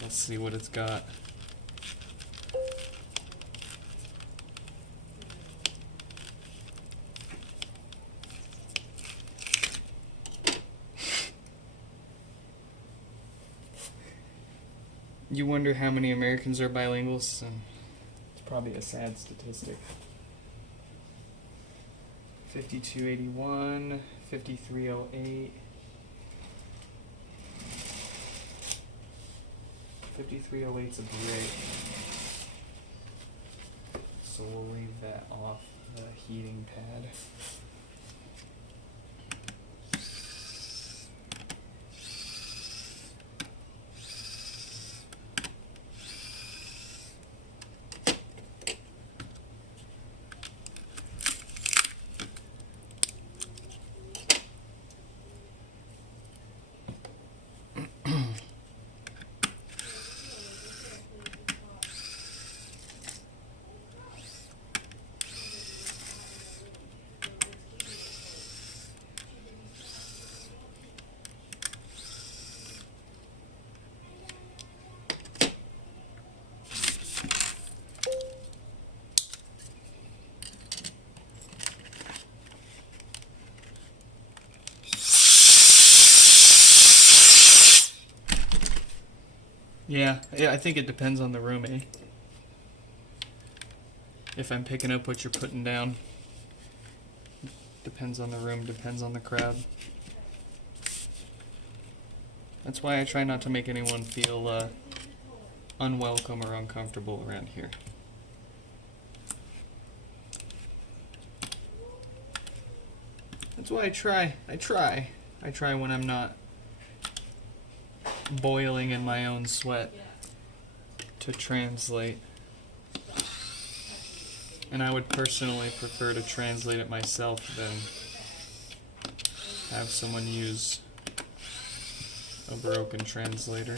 Let's see what it's got. You wonder how many Americans are bilinguals? It's probably a sad statistic. 5281, 5308. 5308's a break. So we'll leave that off the heating pad. Yeah, I think it depends on the room, eh? If I'm picking up what you're putting down. Depends on the room, depends on the crowd. That's why I try not to make anyone feel unwelcome or uncomfortable around here. That's why I try when I'm not boiling in my own sweat to translate. And I would personally prefer to translate it myself than have someone use a broken translator.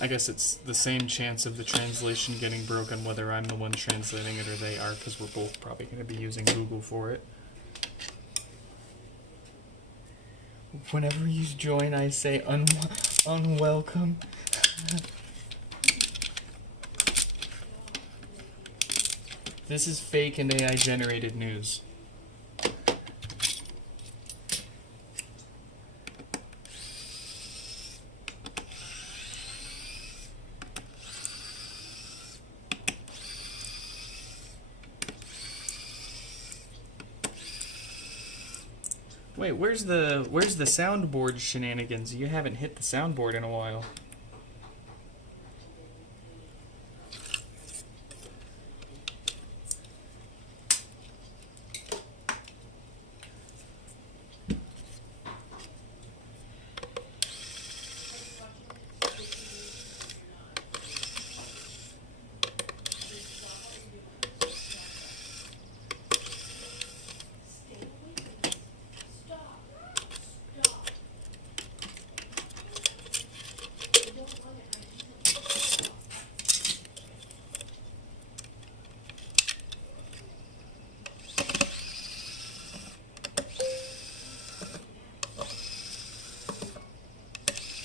I guess it's the same chance of the translation getting broken whether I'm the one translating it or they are, because we're both probably going to be using Google for it. Whenever you join, I say unwelcome. This is fake and AI generated news. Wait, where's the soundboard shenanigans? You haven't hit the soundboard in a while.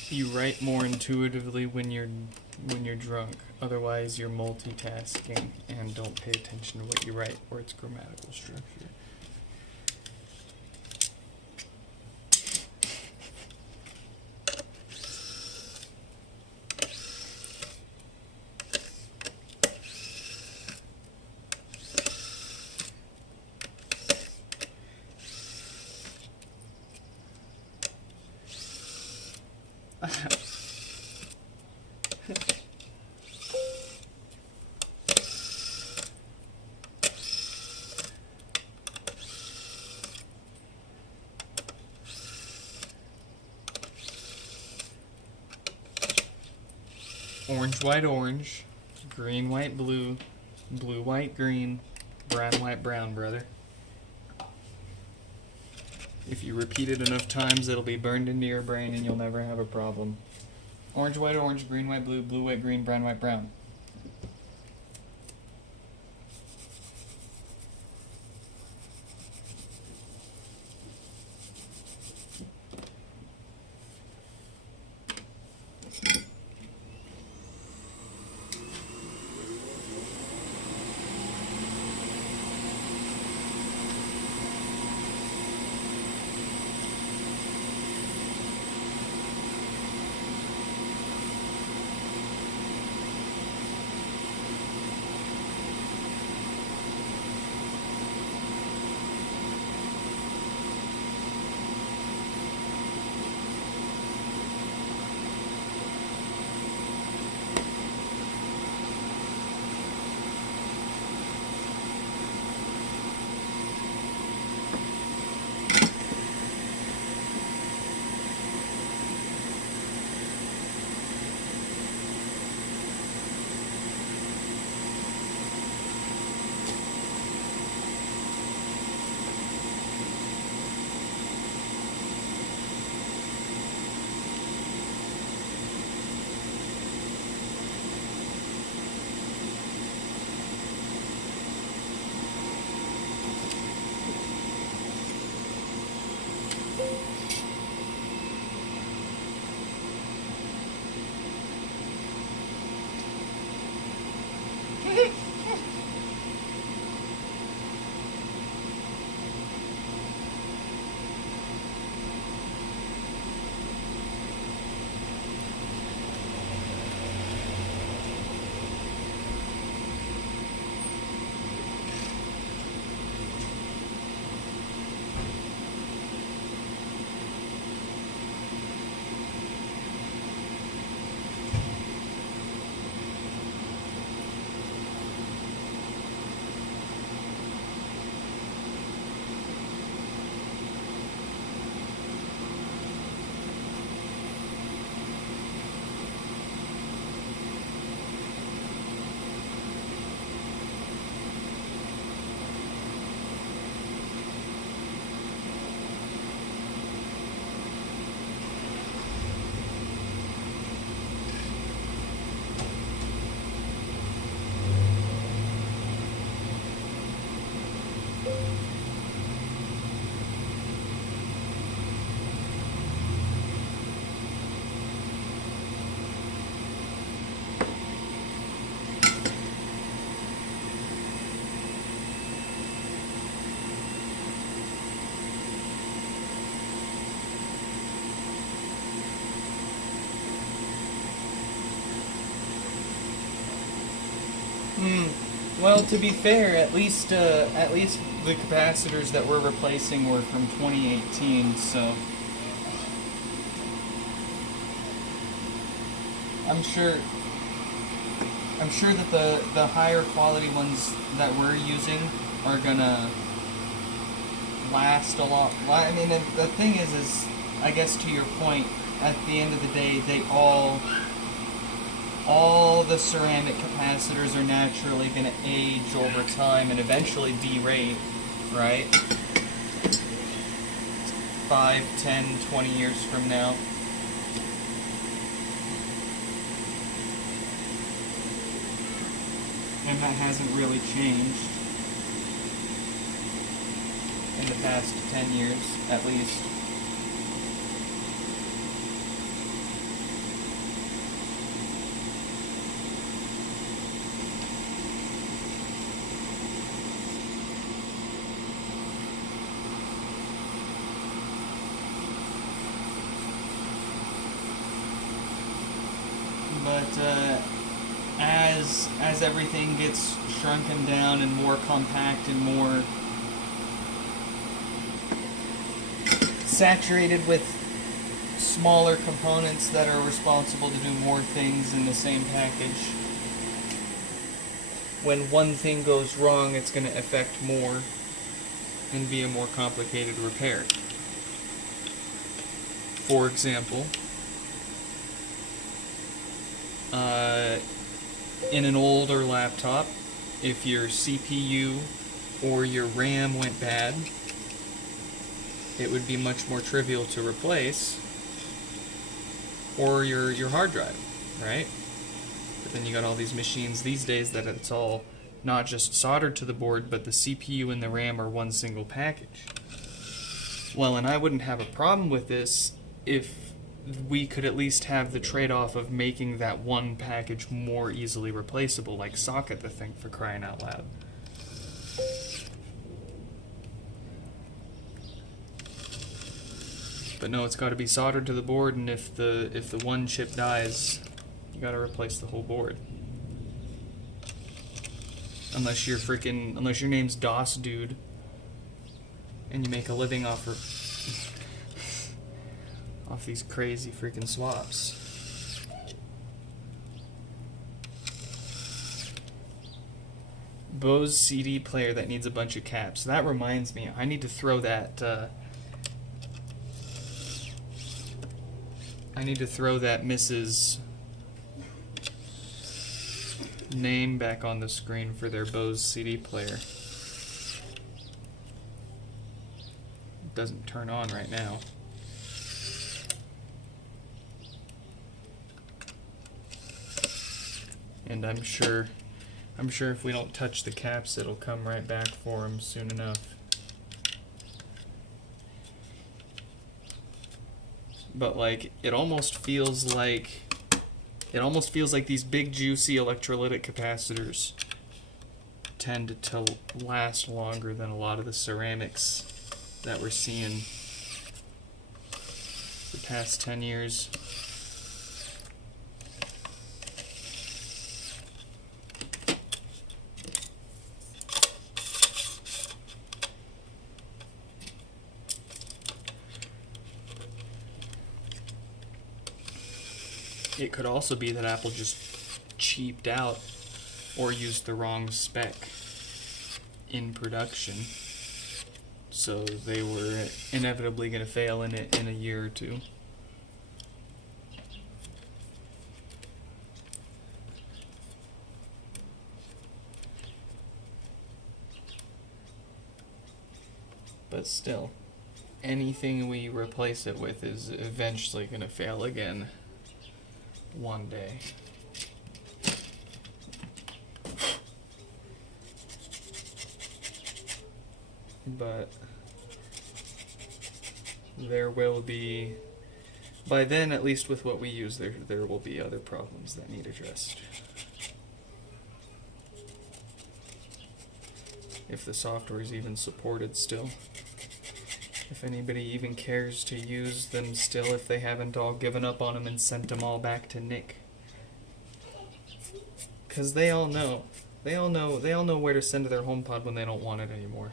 You write more intuitively when you're drunk. Otherwise, you're multitasking and don't pay attention to what you write or its grammatical structure. Orange, white, orange. Green, white, blue. Blue, white, green. Brown, white, brown, brother. If you repeat it enough times, it'll be burned into your brain and you'll never have a problem. Orange, white, orange, green, white, blue, blue, white, green, brown, white, brown. Well, to be fair, at least the capacitors that we're replacing were from 2018, so I'm sure that the higher quality ones that we're using are gonna last a lot. I mean, the thing is, I guess to your point, at the end of the day, they all the ceramic capacitors are naturally going to age over time and eventually derate, right? 5, 10, 20 years from now. And that hasn't really changed in the past 10 years, at least. But as everything gets shrunken down and more compact and more saturated with smaller components that are responsible to do more things in the same package, when one thing goes wrong, it's going to affect more and be a more complicated repair. For example, in an older laptop, if your CPU or your RAM went bad, it would be much more trivial to replace, or your hard drive, right? But then you got all these machines these days that it's all not just soldered to the board, but the CPU and the RAM are one single package. Well, and I wouldn't have a problem with this if we could at least have the trade-off of making that one package more easily replaceable, like socket the thing, for crying out loud. But no, it's got to be soldered to the board, and if the one chip dies, you got to replace the whole board. Unless your name's DOS Dude, and you make a living off these crazy freaking swaps. Bose CD player that needs a bunch of caps. That reminds me, I need to throw that. I need to throw that Mrs. name back on the screen for their Bose CD player. It doesn't turn on right now. And I'm sure if we don't touch the caps, it'll come right back for them soon enough. But like, it almost feels like these big juicy electrolytic capacitors tend to last longer than a lot of the ceramics that we're seeing the past 10 years. It could also be that Apple just cheaped out or used the wrong spec in production, so they were inevitably going to fail in it in a year or two. But still, anything we replace it with is eventually going to fail again. One day. But there will be, by then, at least with what we use, there will be other problems that need addressed. If the software is even supported still. If anybody even cares to use them still, if they haven't all given up on them and sent them all back to Nick. Because they all know where to send their HomePod when they don't want it anymore.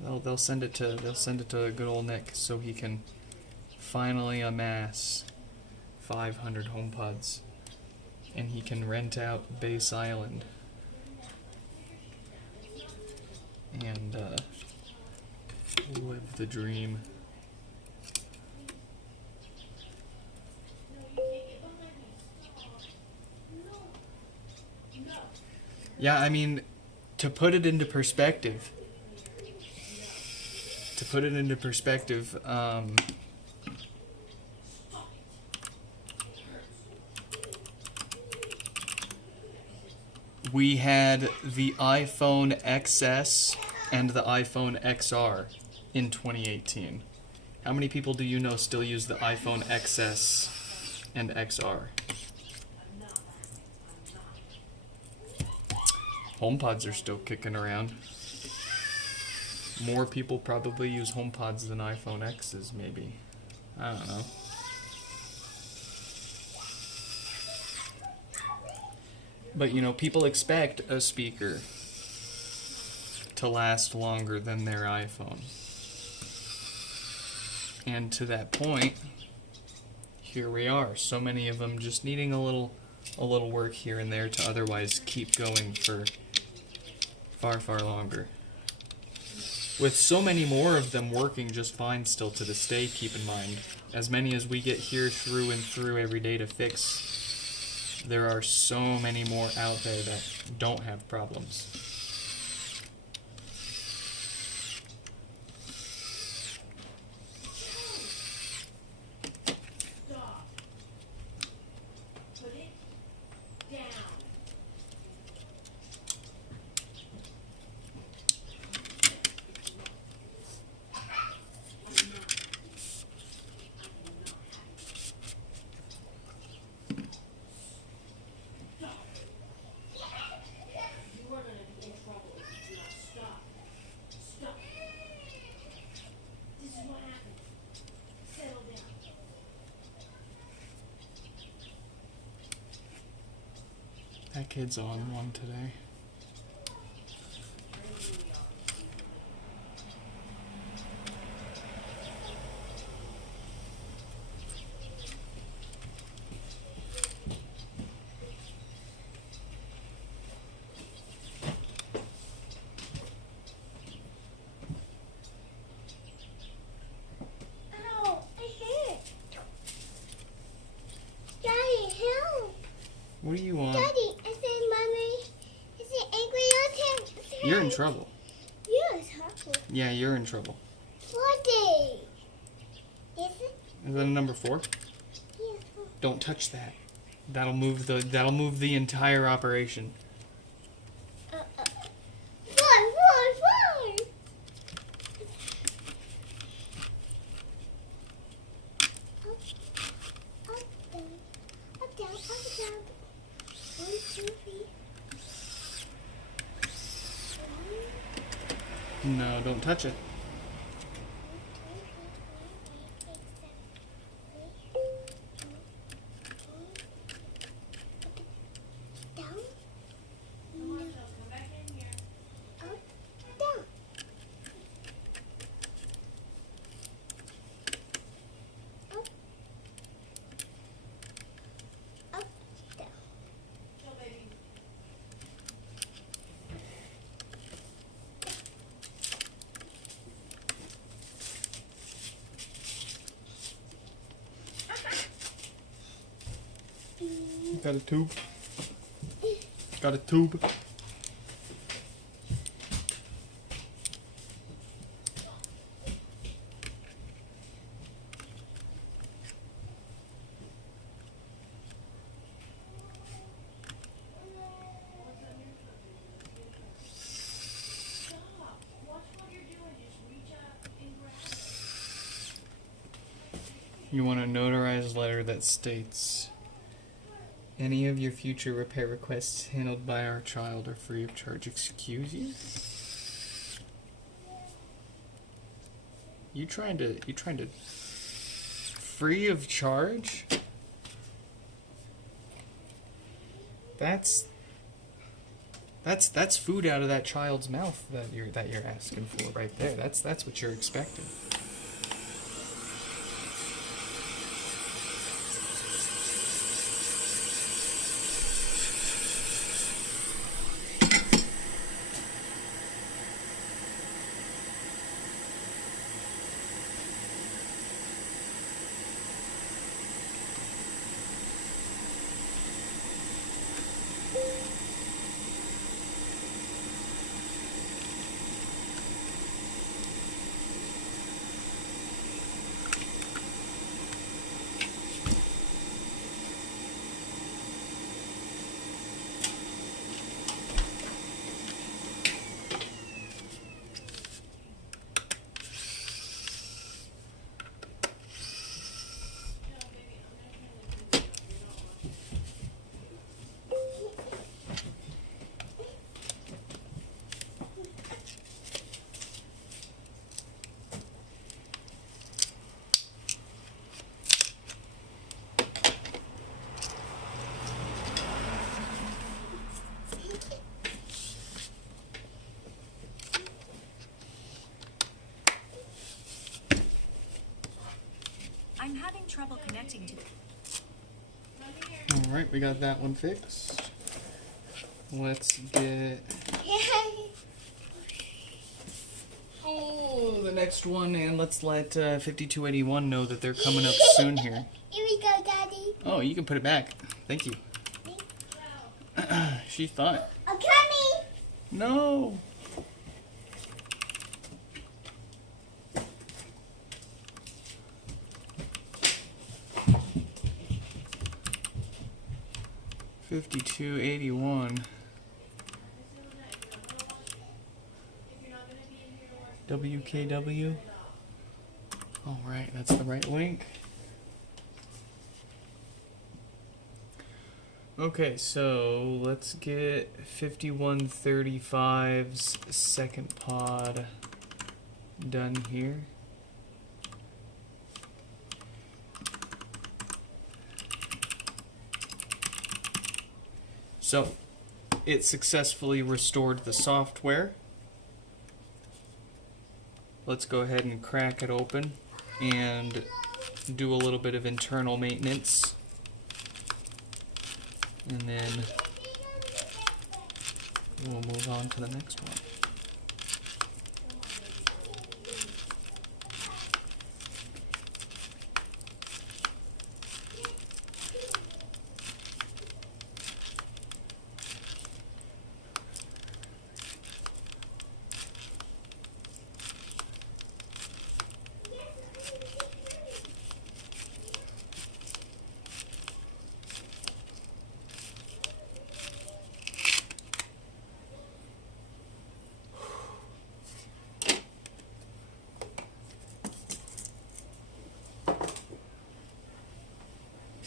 They'll send it to good old Nick so he can finally amass 500 HomePods, and he can rent out Base Island and live the dream. Yeah, I mean, to put it into perspective, we had the iPhone XS and the iPhone XR in 2018. How many people do you know still use the iPhone XS and XR? HomePods are still kicking around. More people probably use HomePods than iPhone X's, maybe. I don't know. But, you know, people expect a speaker to last longer than their iPhone. And to that point, here we are. So many of them just needing a little work here and there to otherwise keep going for far, far longer. With so many more of them working just fine still to this day, keep in mind. As many as we get here through and through every day to fix, there are so many more out there that don't have problems. That kid's on one today. Ow, I hurt. Daddy, help. What do you want? Daddy, I said, Mommy, is it angry with him? You're in trouble. You're trouble. Yeah, you're in trouble. 40. Is it? Is that a number 4? Yeah. Don't touch that. That'll move the entire operation. 4, 4, 4. Up, down, up, down, up, down. 1, 2, 3. No, don't touch it. Down. Come back in here. Up, down. Up. Up, down. Go, baby. Got a tube. Got a tube. Stop. Watch what you're doing. Just reach up and grab it. You want a notarized letter that states any of your future repair requests handled by our child are free of charge. Excuse you? You trying to free of charge? That's food out of that child's mouth that you're asking for right there. That's what you're expecting. I'm having trouble connecting to the... Alright, we got that one fixed. Let's get the next one, and let's let 5281 know that they're coming up soon here. Here we go, Daddy. Oh, you can put it back. Thank you. She thought. I'm coming. No. $52.81. WKW. All right, that's the right link. Okay, so let's get 5135's second pod done here. So, it successfully restored the software. Let's go ahead and crack it open and do a little bit of internal maintenance. And then we'll move on to the next one.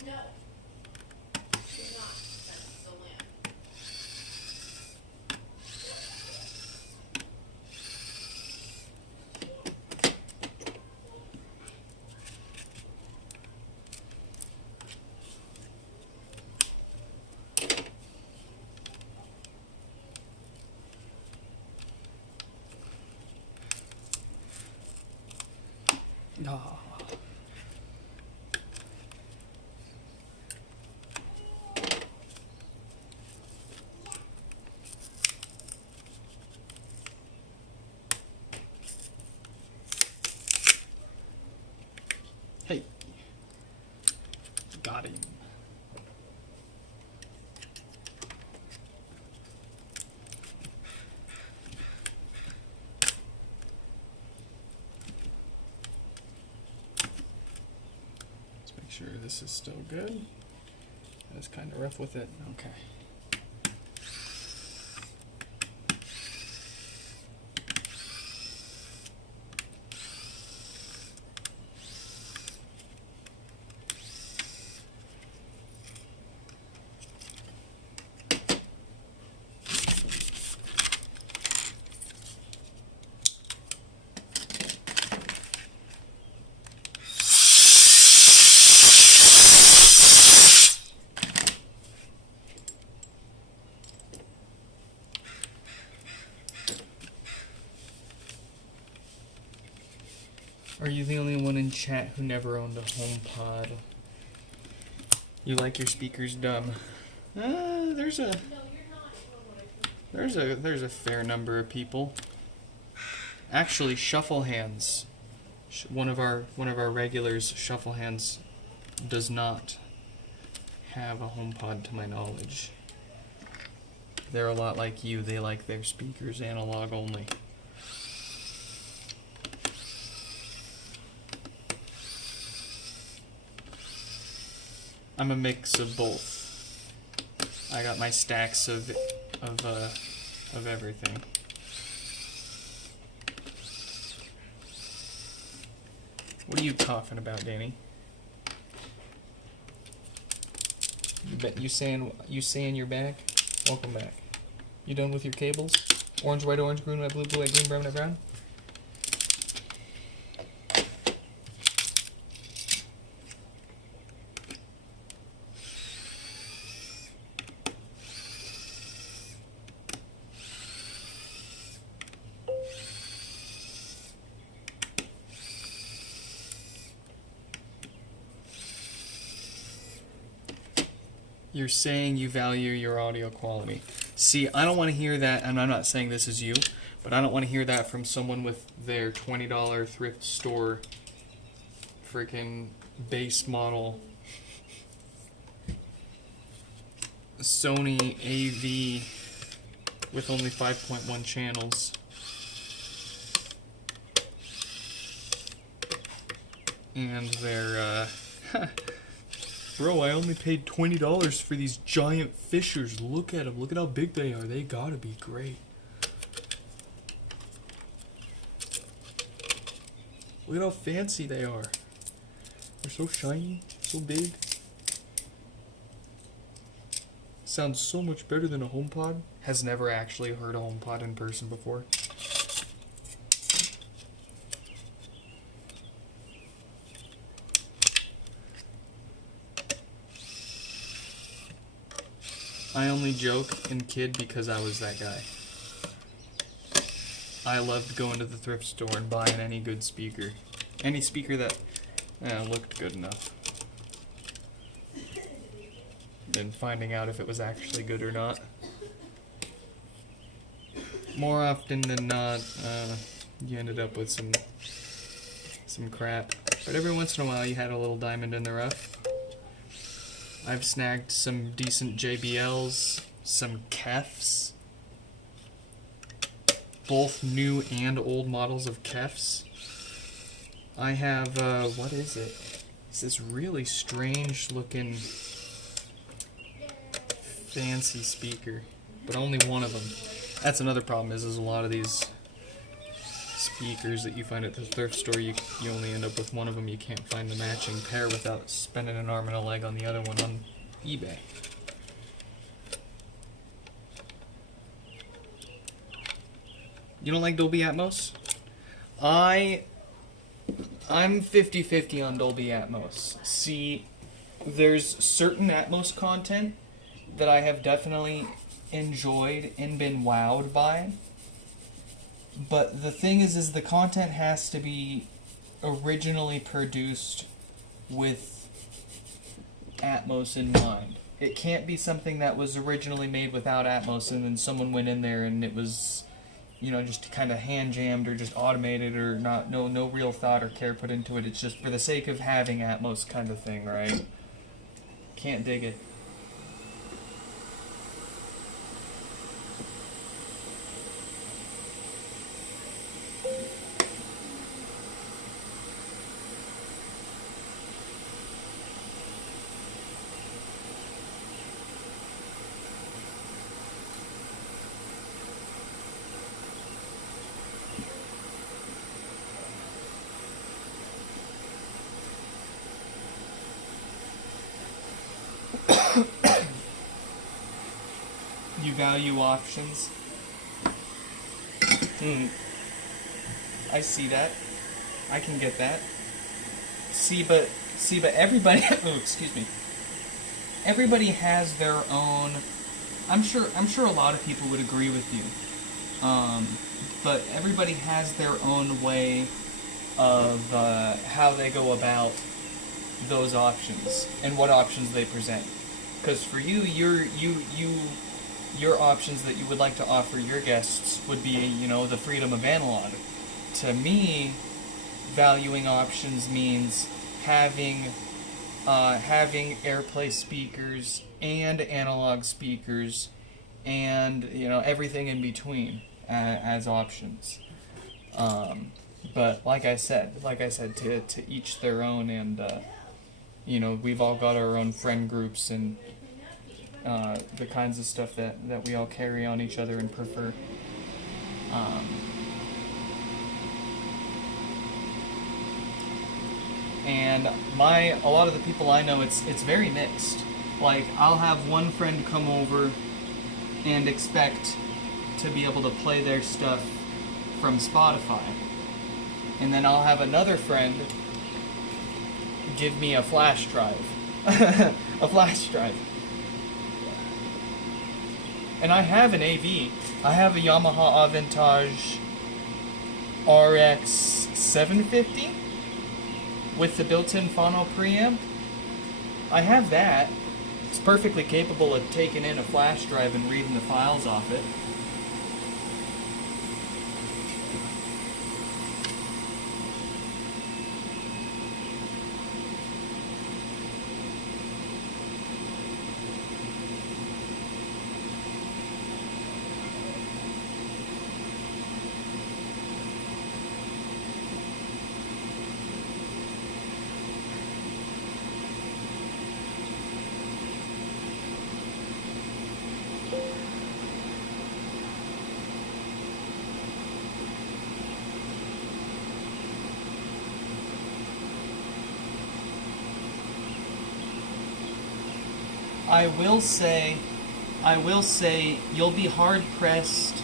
No. Do not. That's the lamp. Ah. Hey, got him. Let's make sure this is still good. I was kind of rough with it. Okay. Are you the only one in chat who never owned a HomePod? You like your speakers dumb? There's a fair number of people. Actually, Shuffle Hands, one of our regulars, Shuffle Hands, does not have a HomePod to my knowledge. They're a lot like you. They like their speakers analog only. I'm a mix of both. I got my stacks of everything. What are you coughing about, Danny? You saying you're back? Welcome back. You done with your cables? Orange, white, orange, green, white, blue, blue, white, green, brown, white, brown. You're saying you value your audio quality. See, I don't want to hear that, and I'm not saying this is you, but I don't want to hear that from someone with their $20 thrift store freaking base model Sony AV with only 5.1 channels. And their, bro, I only paid $20 for these giant fishers. Look at them. Look at how big they are. They gotta be great. Look at how fancy they are. They're so shiny, so big. Sounds so much better than a HomePod. Has never actually heard a HomePod in person before. I only joke and kid because I was that guy. I loved going to the thrift store and buying any good speaker. Any speaker that looked good enough. Then finding out if it was actually good or not. More often than not, you ended up with some crap. But every once in a while you had a little diamond in the rough. I've snagged some decent JBLs, some Kefs. Both new and old models of Kefs. I have, what is it? It's this really strange looking fancy speaker, but only one of them. That's another problem is a lot of these speakers that you find at the thrift store, you only end up with one of them. You can't find the matching pair without spending an arm and a leg on the other one on eBay. You don't like Dolby Atmos? I'm 50-50 on Dolby Atmos. See, there's certain Atmos content that I have definitely enjoyed and been wowed by. But the thing is the content has to be originally produced with Atmos in mind. It can't be something that was originally made without Atmos and then someone went in there and it was, you know, just kind of hand jammed or just automated or no real thought or care put into it. It's just for the sake of having Atmos kind of thing, right? Can't dig it. You value options. I see that. I can get that. See, but everybody. Oh, excuse me. Everybody has their own. I'm sure a lot of people would agree with you. But everybody has their own way of how they go about those options and what options they present. Because for you, your options that you would like to offer your guests would be, you know, the freedom of analog. To me, valuing options means having AirPlay speakers and analog speakers and, you know, everything in between as options. But like I said, to each their own, and you know, we've all got our own friend groups and the kinds of stuff that we all carry on each other and prefer. And a lot of the people I know, it's very mixed. Like, I'll have one friend come over and expect to be able to play their stuff from Spotify. And then I'll have another friend give me a flash drive. A flash drive. And I have an AV. I have a Yamaha Avantage RX 750 with the built-in phono preamp. I have that. It's perfectly capable of taking in a flash drive and reading the files off it. I will say, you'll be hard-pressed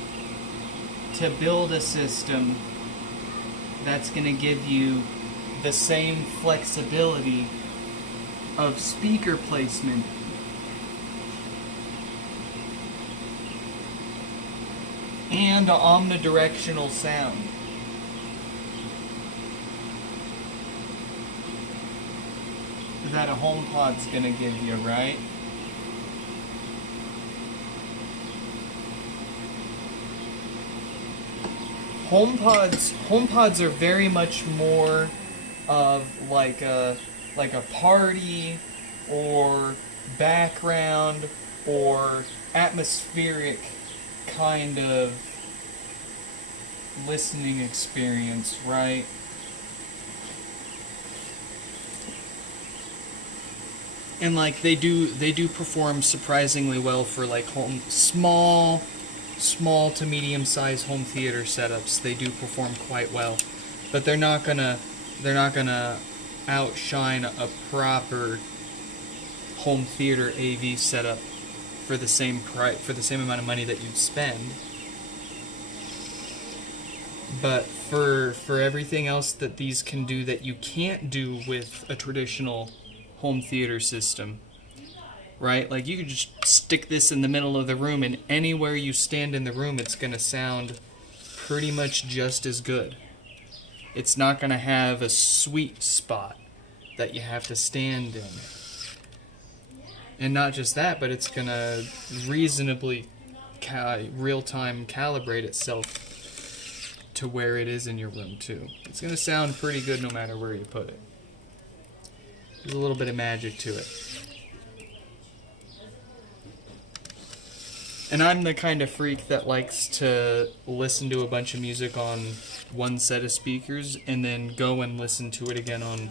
to build a system that's going to give you the same flexibility of speaker placement and omnidirectional sound. That a HomePod's gonna give you, right? HomePods are very much more of like a party or background or atmospheric kind of listening experience, right? And like they do perform surprisingly well for like small to medium sized home theater setups. They do perform quite well, but they're not gonna outshine a proper home theater AV setup for the same amount of money that you'd spend. But for everything else that these can do that you can't do with a traditional home theater system, right? Like you could just stick this in the middle of the room, and anywhere you stand in the room, it's going to sound pretty much just as good. It's not going to have a sweet spot that you have to stand in. And not just that, but it's going to reasonably real-time calibrate itself to where it is in your room too. It's going to sound pretty good no matter where you put it. There's a little bit of magic to it. And I'm the kind of freak that likes to listen to a bunch of music on one set of speakers and then go and listen to it again on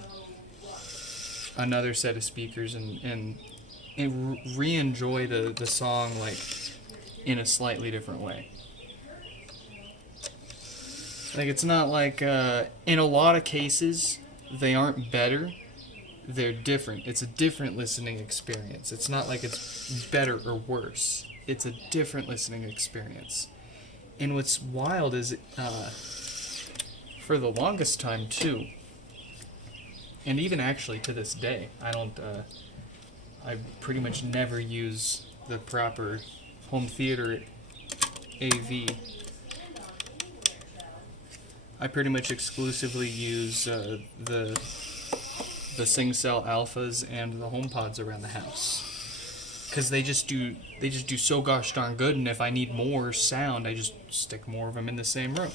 another set of speakers and re-enjoy the song like in a slightly different way. Like it's not like in a lot of cases they aren't better. They're different. It's a different listening experience. It's not like it's better or worse. It's a different listening experience. And what's wild is, for the longest time too, and even actually to this day, I pretty much never use the proper home theater AV. I pretty much exclusively use the SingCell Alphas and the HomePods around the house, because they just do so gosh darn good. And if I need more sound, I just stick more of them in the same room.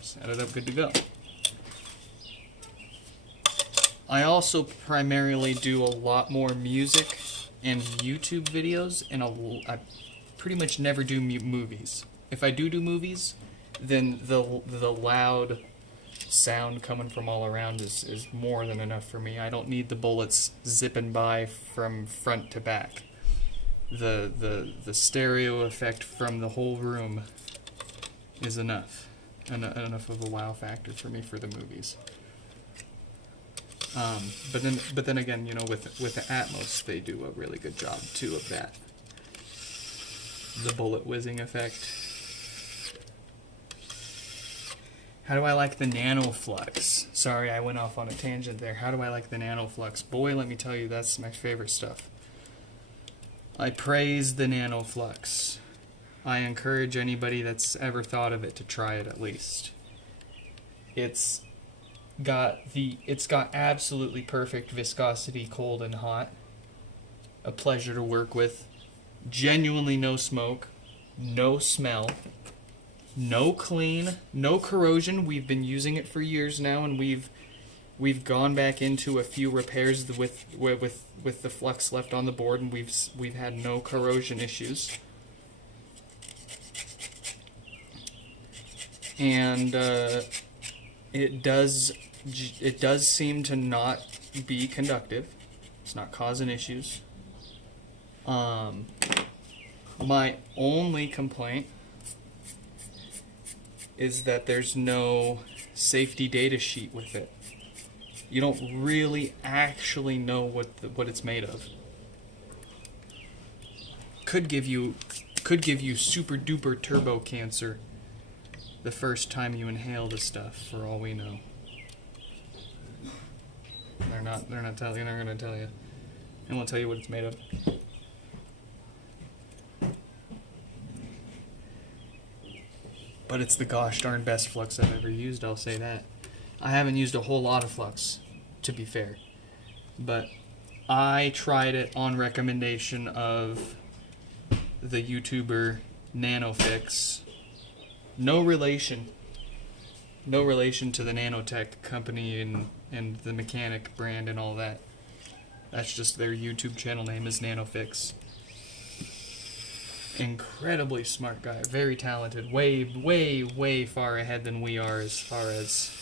Set it up good to go. I also primarily do a lot more music and YouTube videos, and I pretty much never do movies. If I do movies, then the loud sound coming from all around is more than enough for me. I don't need the bullets zipping by from front to back. The stereo effect from the whole room is enough. Enough of a wow factor for me for the movies. But then again, you know, with the Atmos, they do a really good job too of that. The bullet whizzing effect. How do I like the NanoFlux? Sorry, I went off on a tangent there. How do I like the NanoFlux? Boy, let me tell you, that's my favorite stuff. I praise the NanoFlux. I encourage anybody that's ever thought of it to try it at least. It's got absolutely perfect viscosity, cold and hot. A pleasure to work with. Genuinely no smoke, no smell. No clean, no corrosion. We've been using it for years now, and we've gone back into a few repairs with the flux left on the board, and we've had no corrosion issues. And it does seem to not be conductive. It's not causing issues. My only complaint is that there's no safety data sheet with it. You don't really actually know what it's made of. Could give you super duper turbo cancer the first time you inhale the stuff, for all we know. They're not gonna tell you. They won't tell you what it's made of. but it's the gosh darn best flux I've ever used, I'll say that. I haven't used a whole lot of flux, to be fair, but I tried it on recommendation of the YouTuber NanoFix. No relation to the Nanotech company and the Mechanic brand and all that. That's just their YouTube channel name is NanoFix. Incredibly smart guy, very talented, way far ahead than we are as far as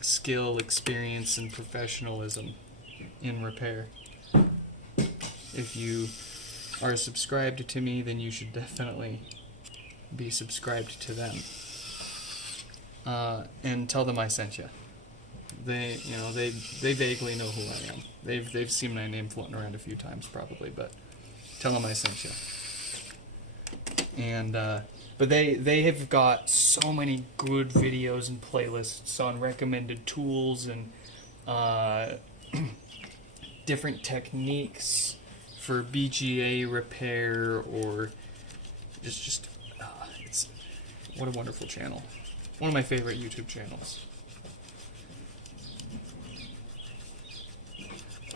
skill, experience, and professionalism in repair. If you are subscribed to me, then you should definitely be subscribed to them. And tell them I sent you. They vaguely know who I am. They've seen my name floating around a few times probably, but tell them I sent you. And but they have got so many good videos and playlists on recommended tools and different techniques for BGA repair, or it's what a wonderful channel. One of my favorite YouTube channels.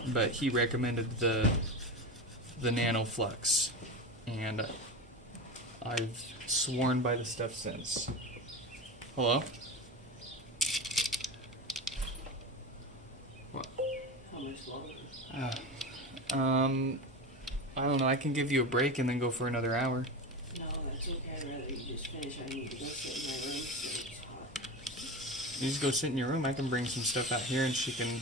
But he recommended the NanoFlux, and I've sworn by the stuff since. Hello? What? How much longer? I don't know. I can give you a break and then go for another hour. No, that's okay. I'd rather you just finish. I need to go sit in my room because it's hot. You just go sit in your room. I can bring some stuff out here and she can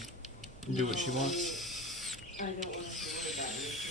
do what she wants. I don't want to worry about anything.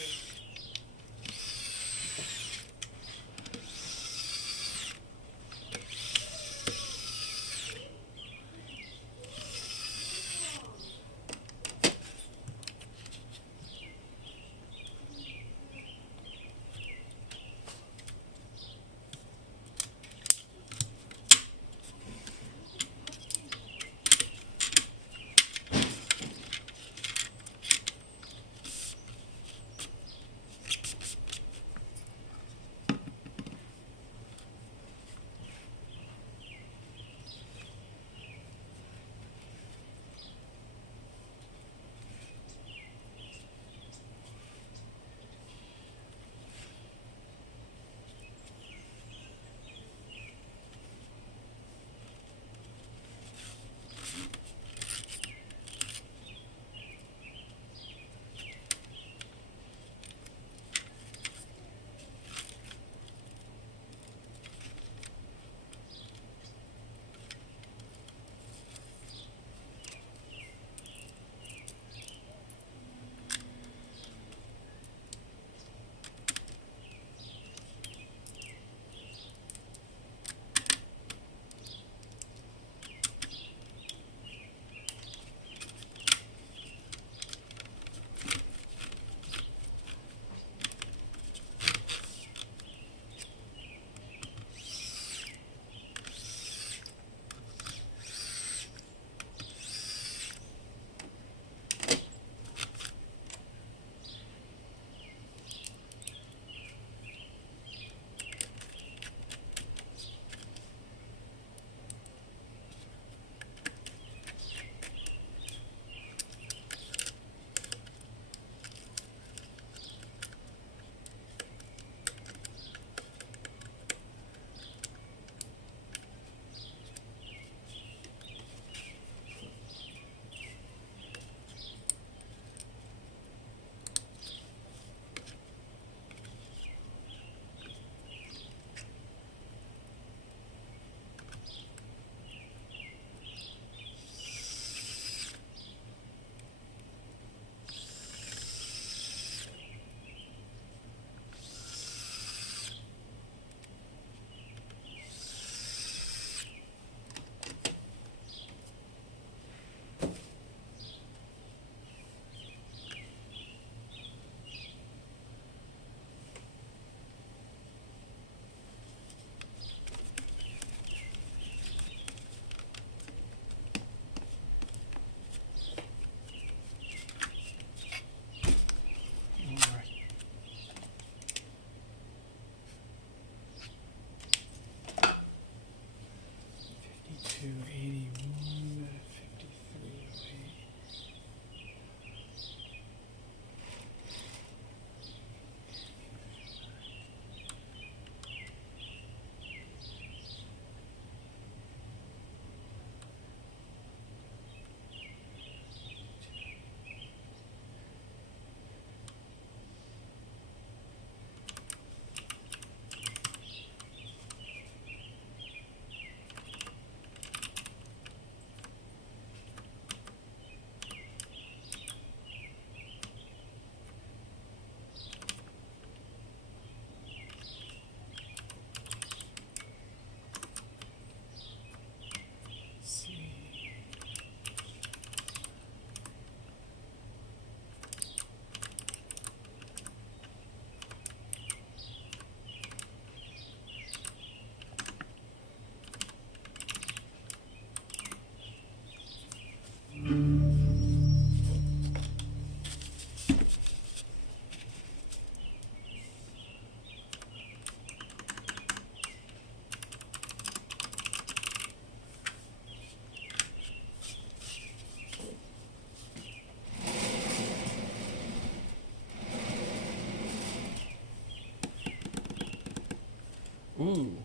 Ooh.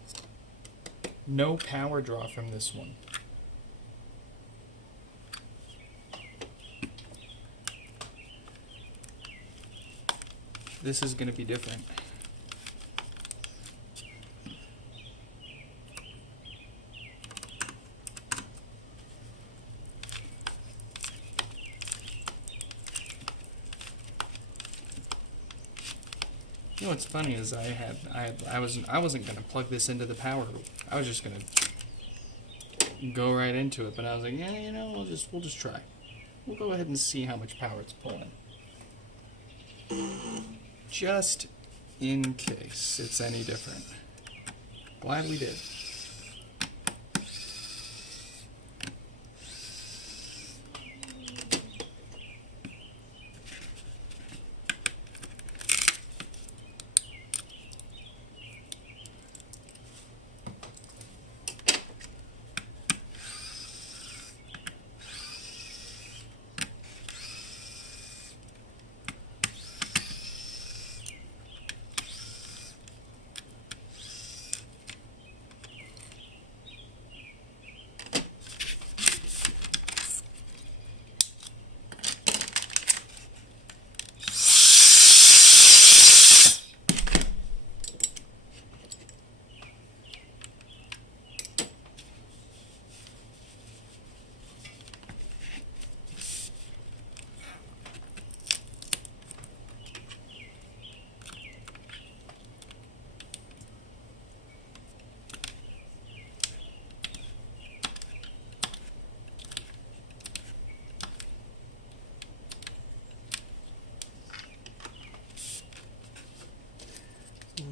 No power draw from this one. This is going to be different. You know what's funny is I wasn't gonna plug this into the power. I was just gonna go right into it, but I was like, yeah, you know, we'll just try. We'll go ahead and see how much power it's pulling. Just in case it's any different. Glad we did.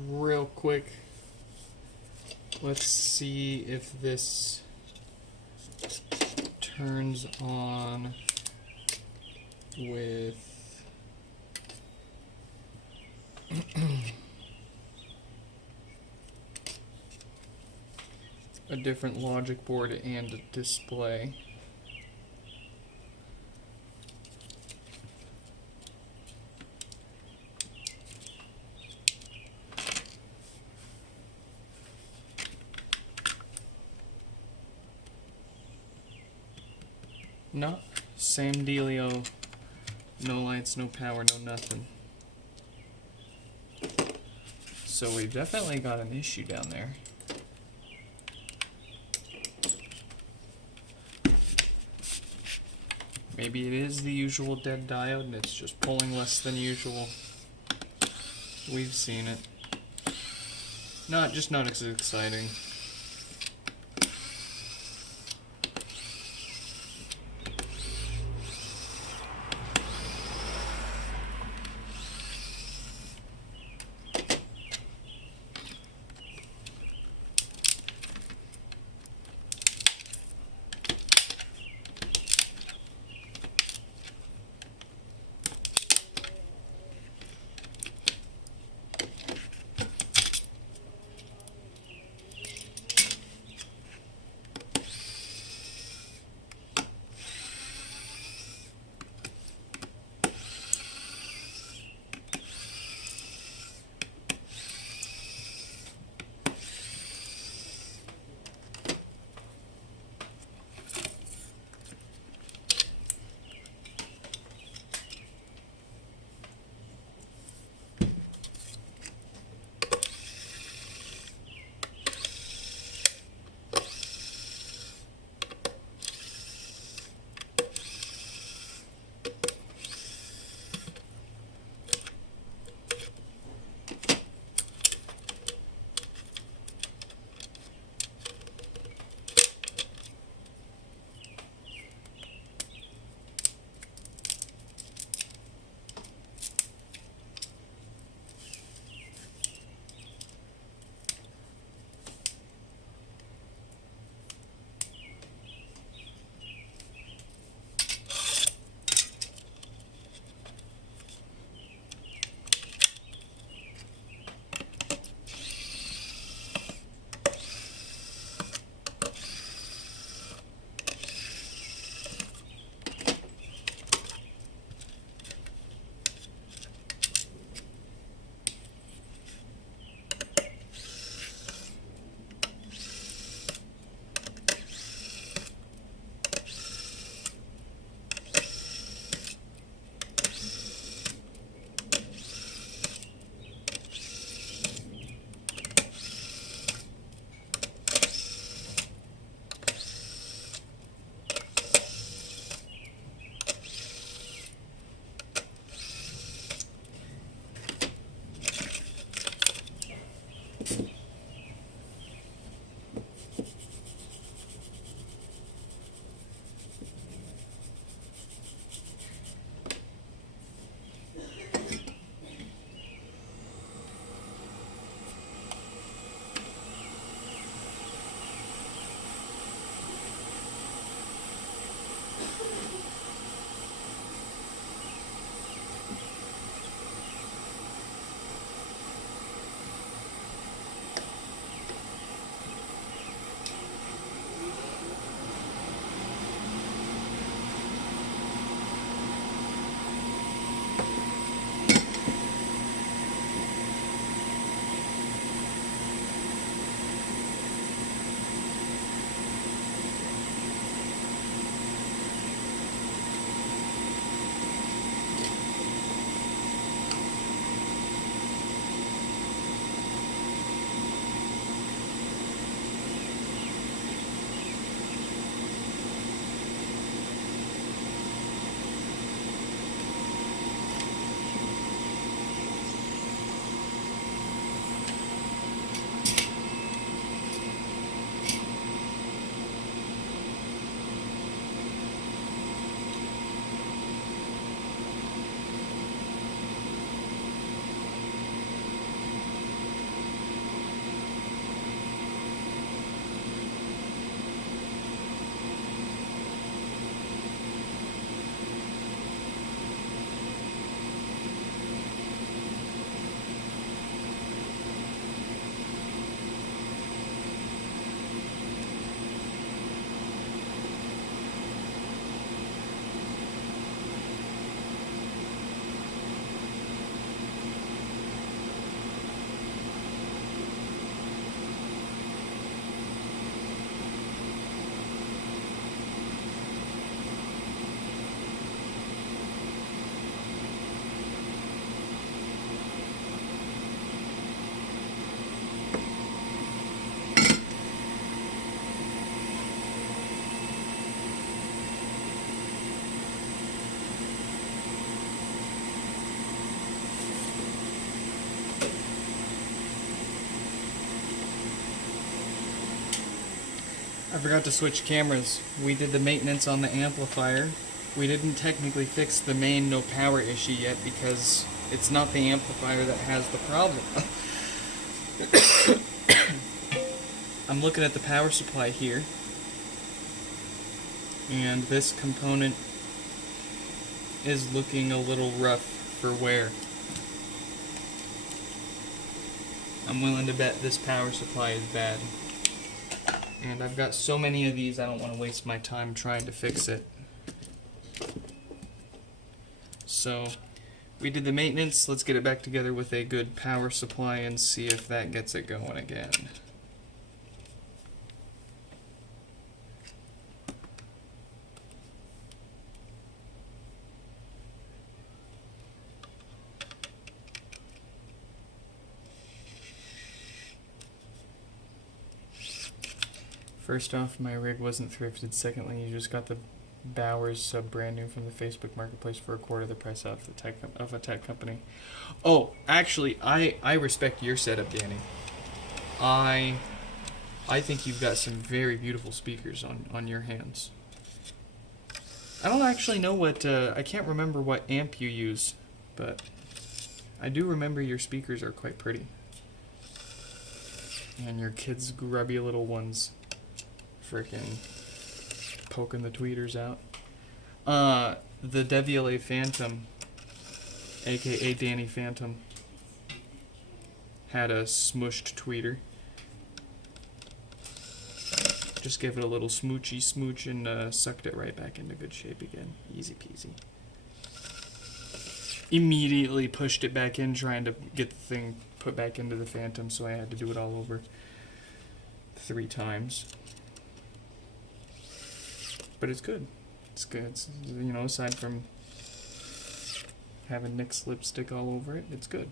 Real quick, let's see if this turns on with a different logic board and a display. No, same dealio. No lights, no power, no nothing. So we've definitely got an issue down there. Maybe it is the usual dead diode and it's just pulling less than usual. We've seen it. Just not as exciting. I forgot to switch cameras. We did the maintenance on the amplifier. We didn't technically fix the main no power issue yet because it's not the amplifier that has the problem. I'm looking at the power supply here, and this component is looking a little rough for wear. I'm willing to bet this power supply is bad. And I've got so many of these, I don't want to waste my time trying to fix it. So, we did the maintenance. Let's get it back together with a good power supply and see if that gets it going again. First off, my rig wasn't thrifted. Secondly, you just got the Bowers sub brand new from the Facebook Marketplace for a quarter the price of a tech company. Oh, actually, I respect your setup, Danny. I think you've got some very beautiful speakers on your hands. I don't actually know what I can't remember what amp you use, but I do remember your speakers are quite pretty. And your kids' grubby little ones freaking poking the tweeters out. The Devialet Phantom, aka Danny Phantom, had a smushed tweeter. Just gave it a little smoochy smooch and sucked it right back into good shape again. Easy peasy. Immediately pushed it back in, trying to get the thing put back into the Phantom, so I had to do it all over 3 times. But it's good. It's good. It's, you know, aside from having Nick's lipstick all over it, it's good.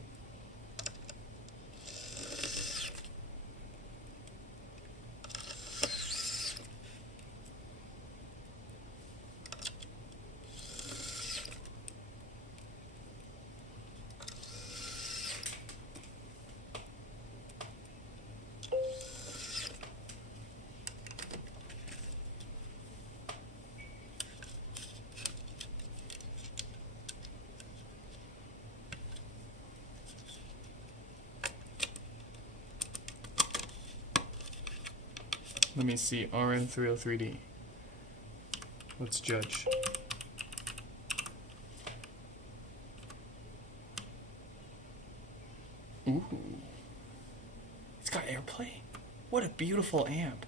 Let me see, RN303D. Let's judge. Ooh. It's got AirPlay? What a beautiful amp.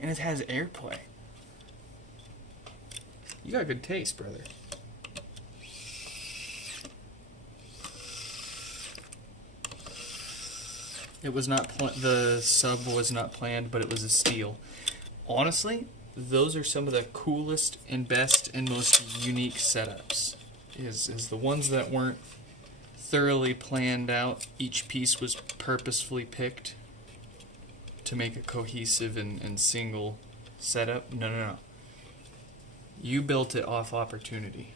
And it has AirPlay. You got good taste, brother. It was not the sub was not planned, but it was a steal. Honestly, those are some of the coolest and best and most unique setups. Is the ones that weren't thoroughly planned out. Each piece was purposefully picked to make a cohesive and single setup. No. You built it off opportunity.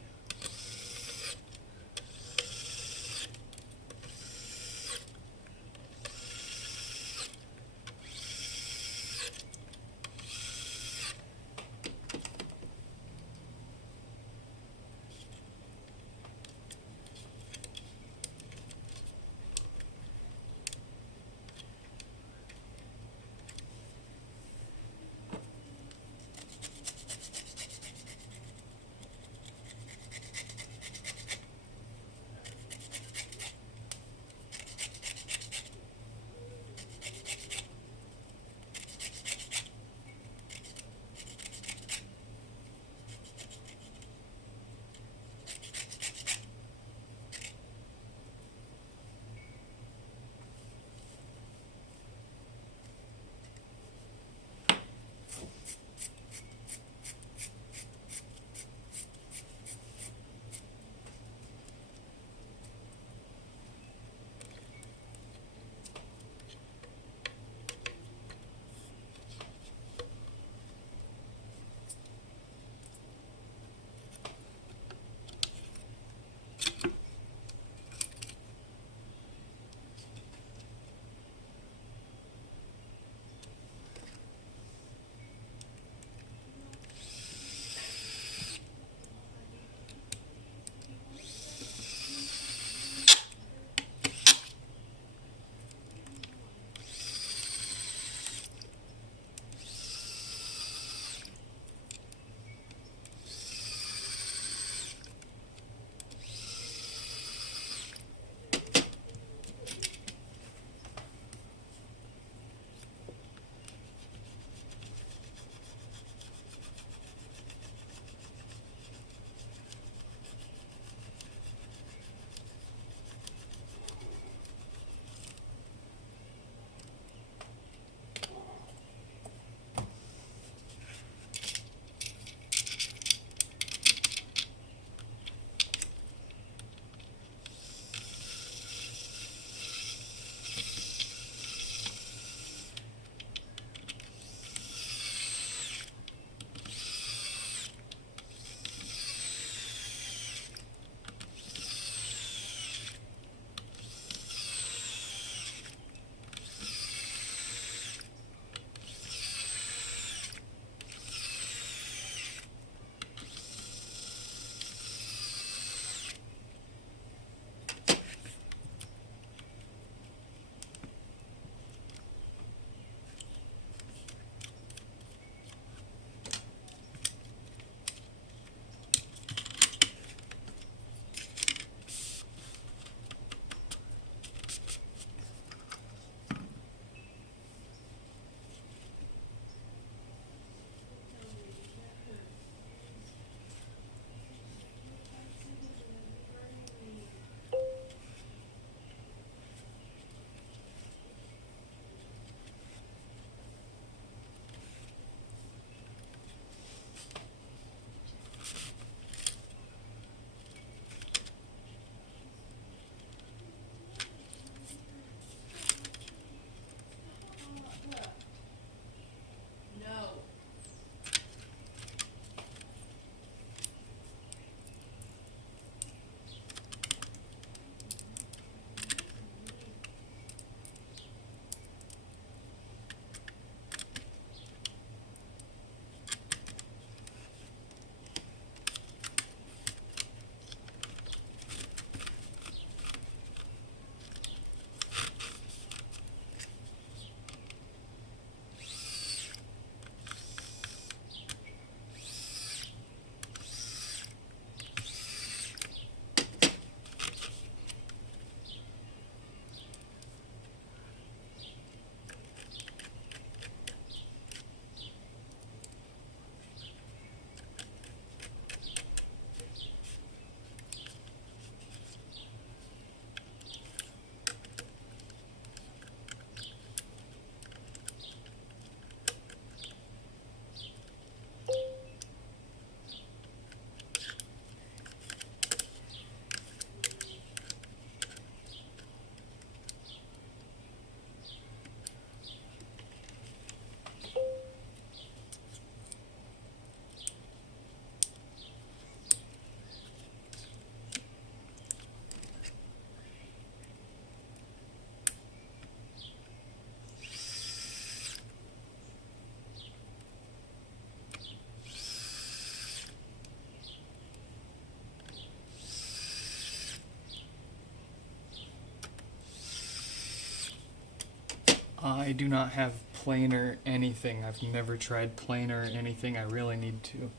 I do not have planar anything. I've never tried planar anything. I really need to.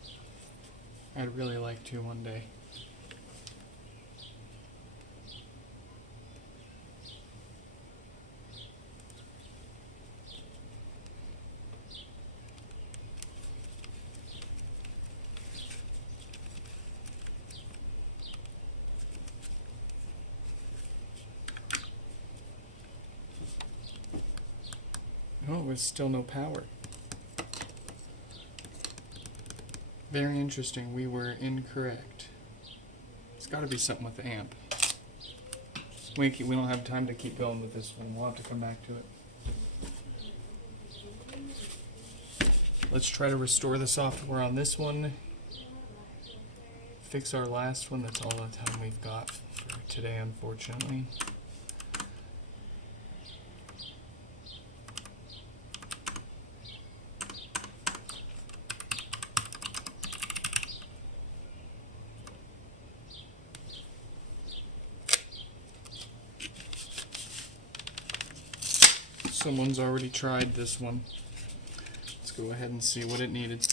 I'd really like to one day. Oh, there's still no power. Very interesting. We were incorrect. It's got to be something with the amp. We don't have time to keep going with this one. We'll have to come back to it. Let's try to restore the software on this one. Fix our last one. That's all the time we've got for today, unfortunately. Someone's already tried this one. Let's go ahead and see what it needed.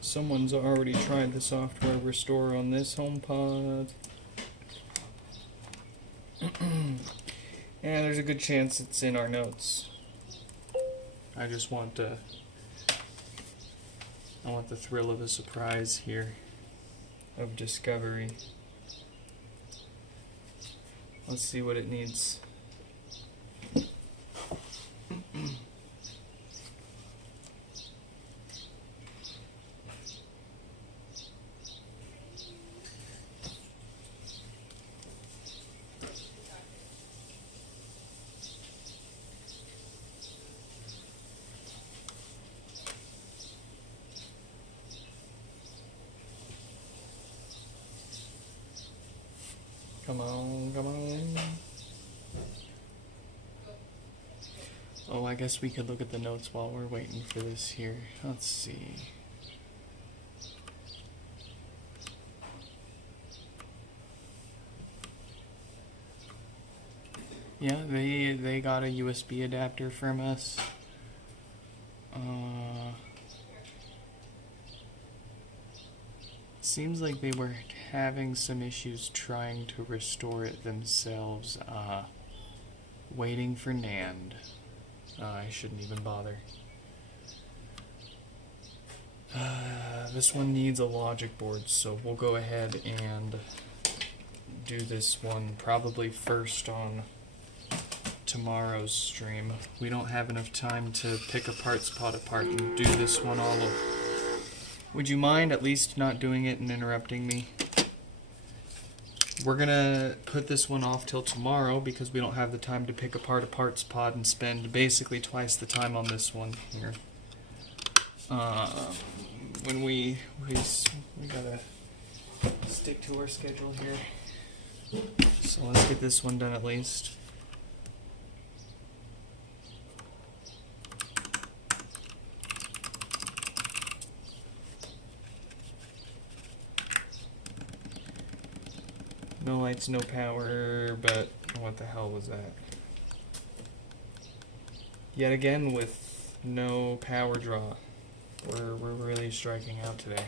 Someone's already tried the software restore on this HomePod. Yeah, there's a good chance it's in our notes. I just want I want the thrill of a surprise here, of discovery. Let's see what it needs. Come on, come on. Oh, I guess we could look at the notes while we're waiting for this here. Let's see. Yeah, they got a USB adapter from us. Seems like they were having some issues trying to restore it themselves. Waiting for NAND. I shouldn't even bother. This one needs a logic board, so we'll go ahead and do this one probably first on tomorrow's stream. We don't have enough time to pick a parts pod apart and do this one all over. Would you mind at least not doing it and interrupting me? We're gonna put this one off till tomorrow because we don't have the time to pick apart a parts pod and spend basically twice the time on this one here. When we gotta stick to our schedule here. So let's get this one done at least. No lights, no power, but what the hell was that? Yet again with no power draw. We're really striking out today.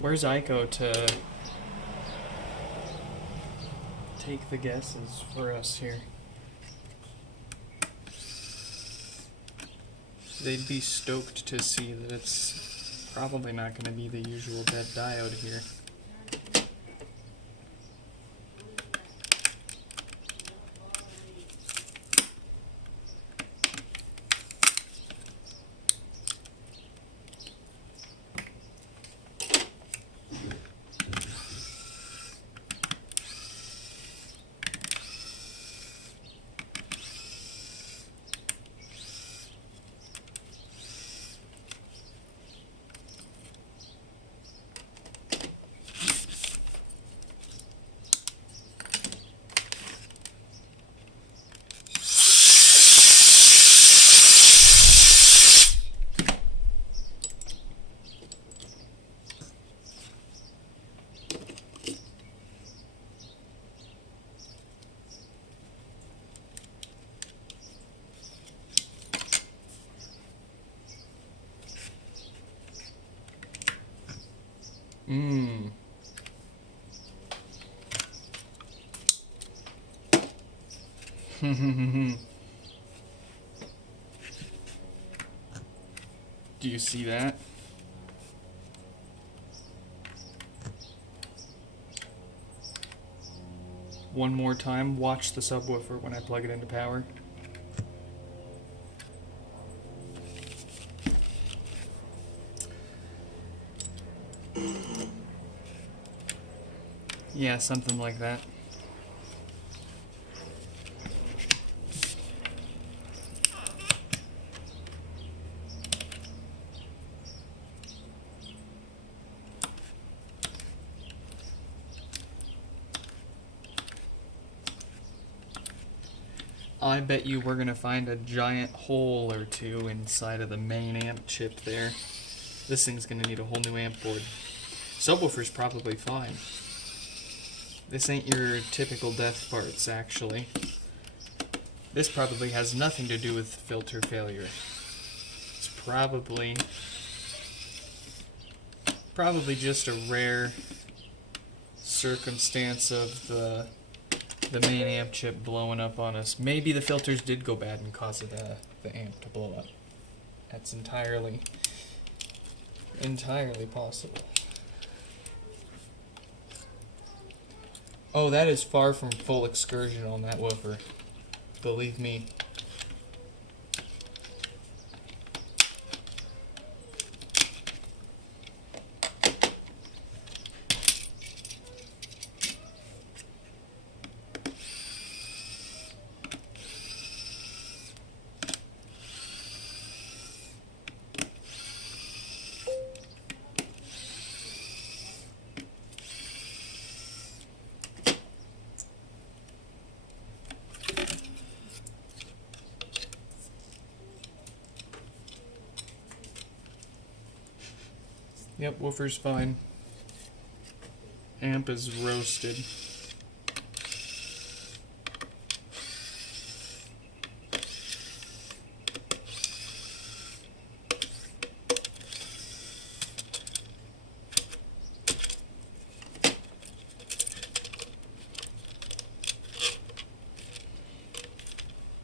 Where's Aiko to take the guesses for us here? They'd be stoked to see that it's Probably not going to be the usual dead diode here. Mmm. Do you see that? One more time, watch the subwoofer when I plug it into power. Yeah, something like that. I bet you we're gonna find a giant hole or two inside of the main amp chip there. This thing's gonna need a whole new amp board. Subwoofer's probably fine. This ain't your typical death parts, actually. This probably has nothing to do with filter failure. It's probably just a rare circumstance of the main amp chip blowing up on us. Maybe the filters did go bad and cause the amp to blow up. That's entirely possible. Oh, that is far from full excursion on that woofer. Believe me. Yep, woofer's fine. Amp is roasted.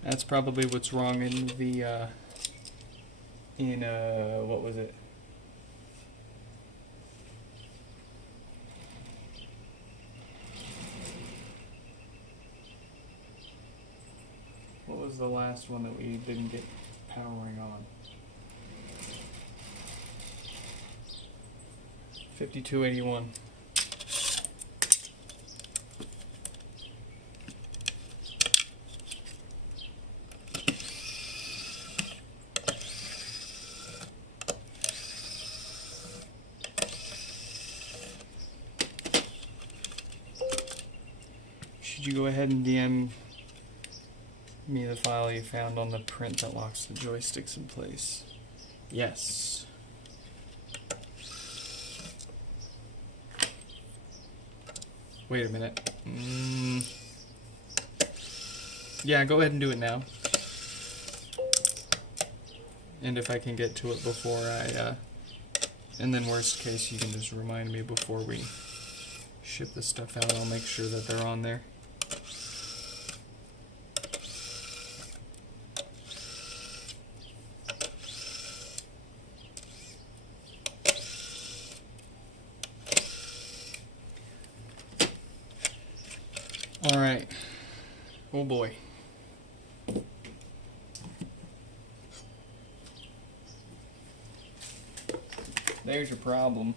That's probably what's wrong in the, what was it? What was the last one that we didn't get powering on? 5281. Should you go ahead and DM me the file you found on the print that locks the joysticks in place? Yes. Wait a minute. Yeah, go ahead and do it now. And if I can get to it before and then worst case, you can just remind me before we ship the stuff out. I'll make sure that they're on there. Alright. Oh boy. There's your problem.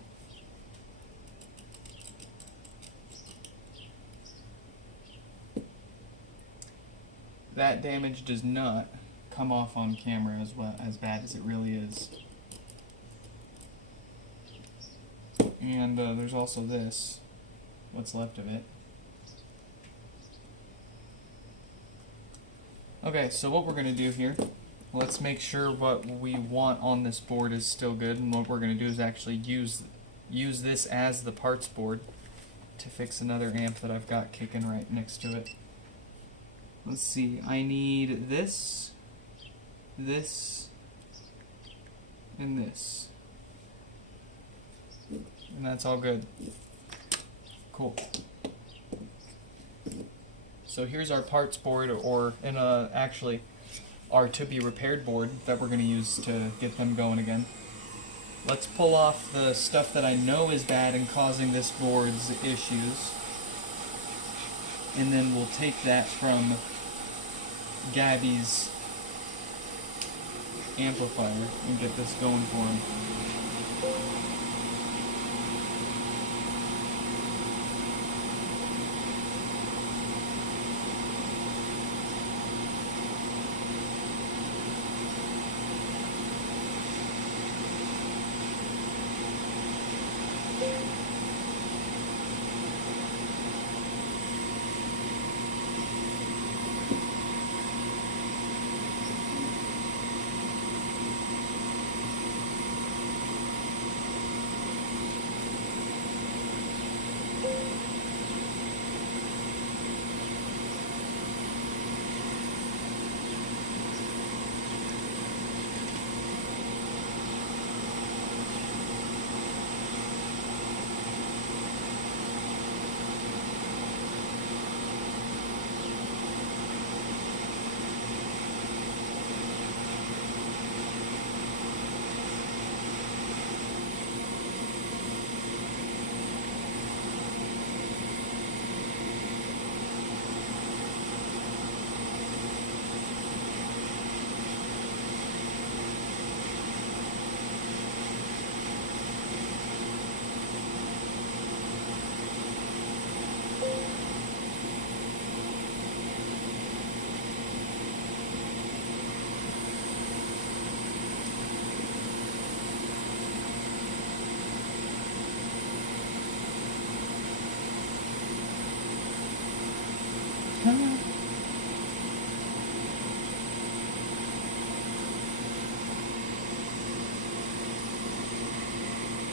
That damage does not come off on camera as bad as it really is. And there's also this, what's left of it. Okay, so what we're going to do here, let's make sure what we want on this board is still good, and what we're going to do is actually use this as the parts board to fix another amp that I've got kicking right next to it. Let's see, I need this, this, and this. And that's all good. Cool. So here's our parts board, or actually our to be repaired board that we're going to use to get them going again. Let's pull off the stuff that I know is bad and causing this board's issues, and then we'll take that from Gabby's amplifier and get this going for him.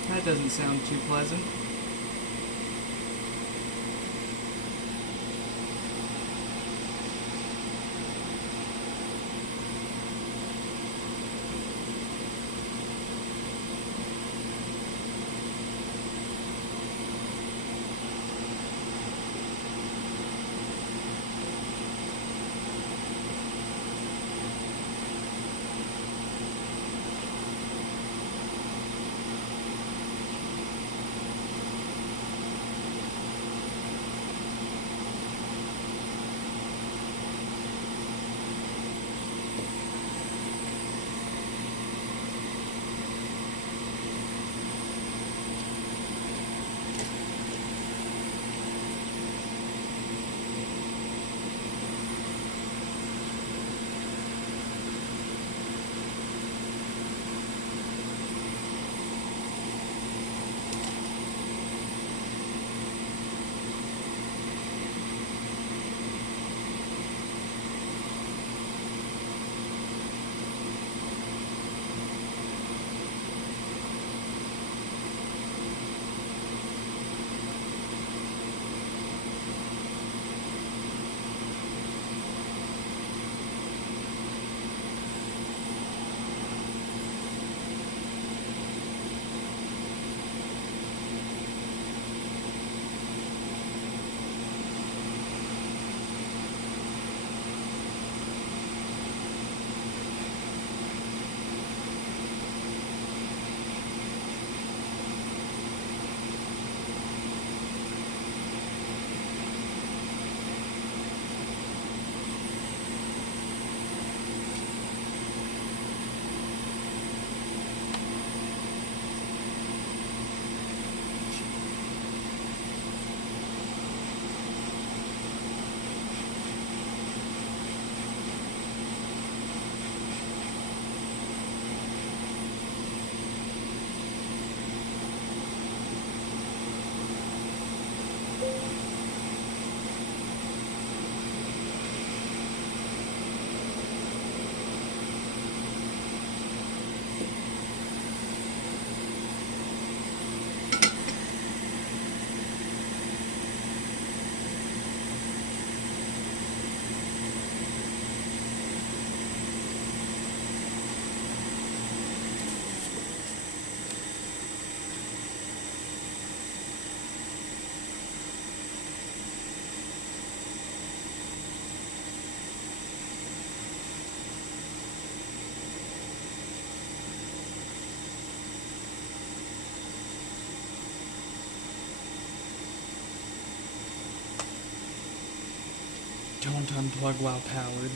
That doesn't sound too pleasant. Don't unplug while powered.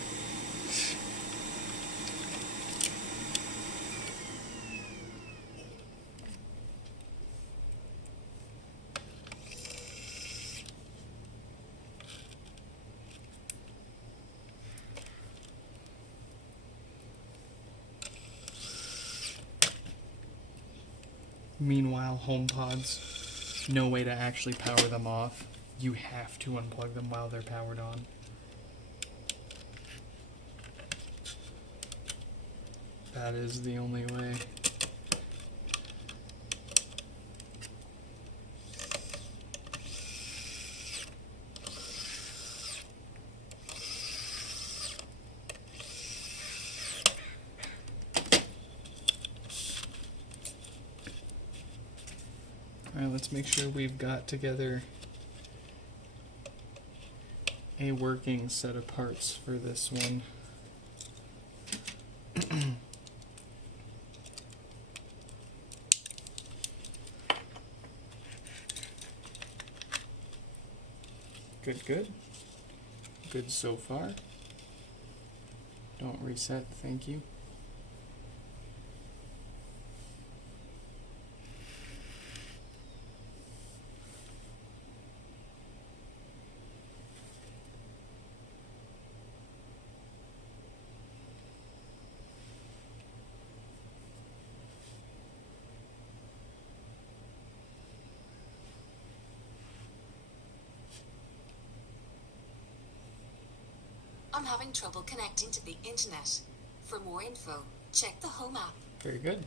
Meanwhile, homepods, no way to actually power them off. You have to unplug them while they're powered on. That is the only way. Alright, let's make sure we've got together a working set of parts for this one. Good, good. Good so far. Don't reset, thank you. I'm having trouble connecting to the internet. For more info, check the Home app. Very good.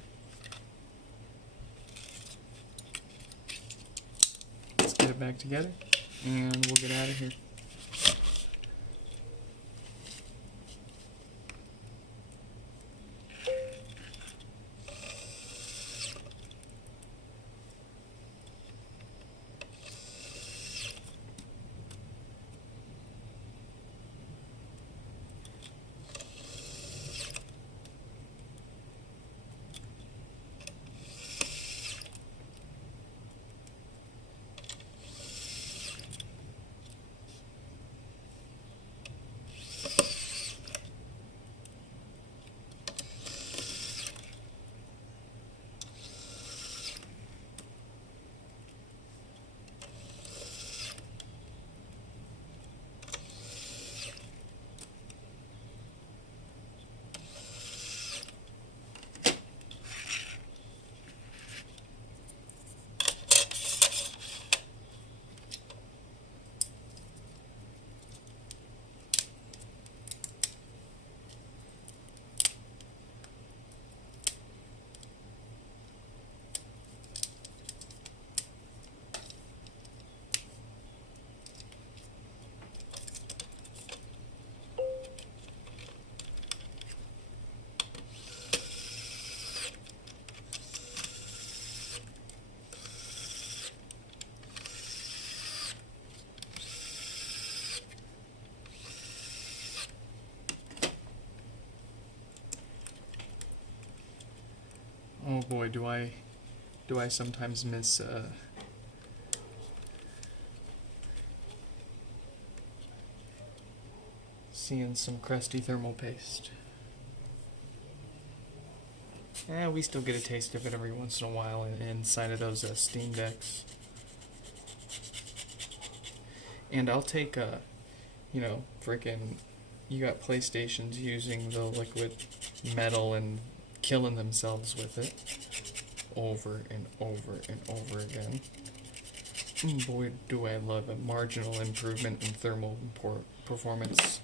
Let's get it back together and we'll get out of here. Oh boy, do I sometimes miss seeing some crusty thermal paste. We still get a taste of it every once in a while inside of those Steam Decks. And I'll take frickin', you got PlayStations using the liquid metal and killing themselves with it over and over and over again. Boy, do I love a marginal improvement in thermal performance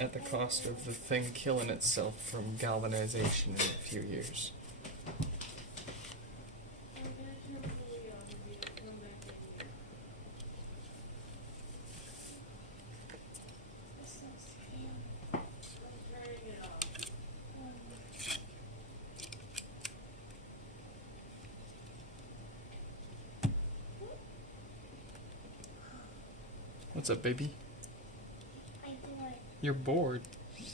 at the cost of the thing killing itself from galvanization in a few years. What's up, baby? I do it. You're bored. In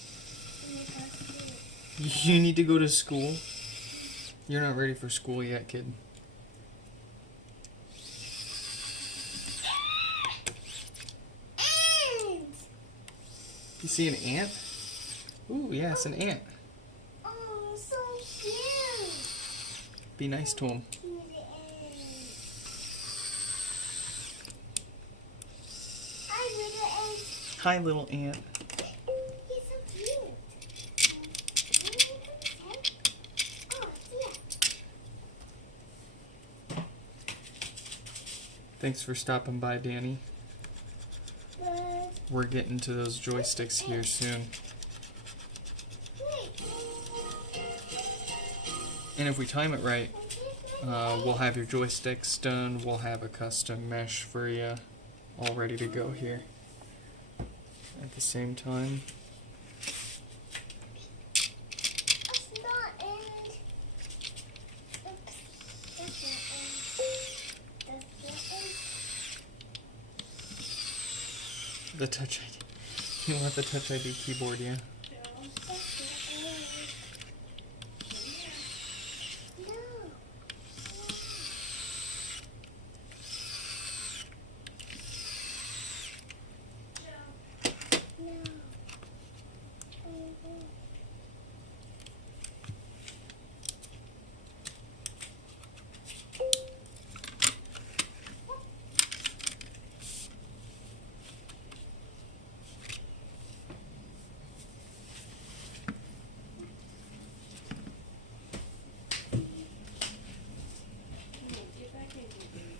the hospital. You need to go to school? You're not ready for school yet, kid. You see an ant? Ooh, yeah, it's an ant. Oh, so cute. Be nice to him. Cute ant. Hi, little ant. Hi, little ant. He's so cute. Oh, yeah. Thanks for stopping by, Danny. But, We're getting to those joysticks here soon. wait. And if we time it right, we'll have your joysticks done. We'll have a custom mesh for you all ready to go here. At the same time, That's not it. Oops. That's not it. That's not it. the Touch ID. You want the Touch ID keyboard, yeah? That's not it. No. No. Get back in here, baby.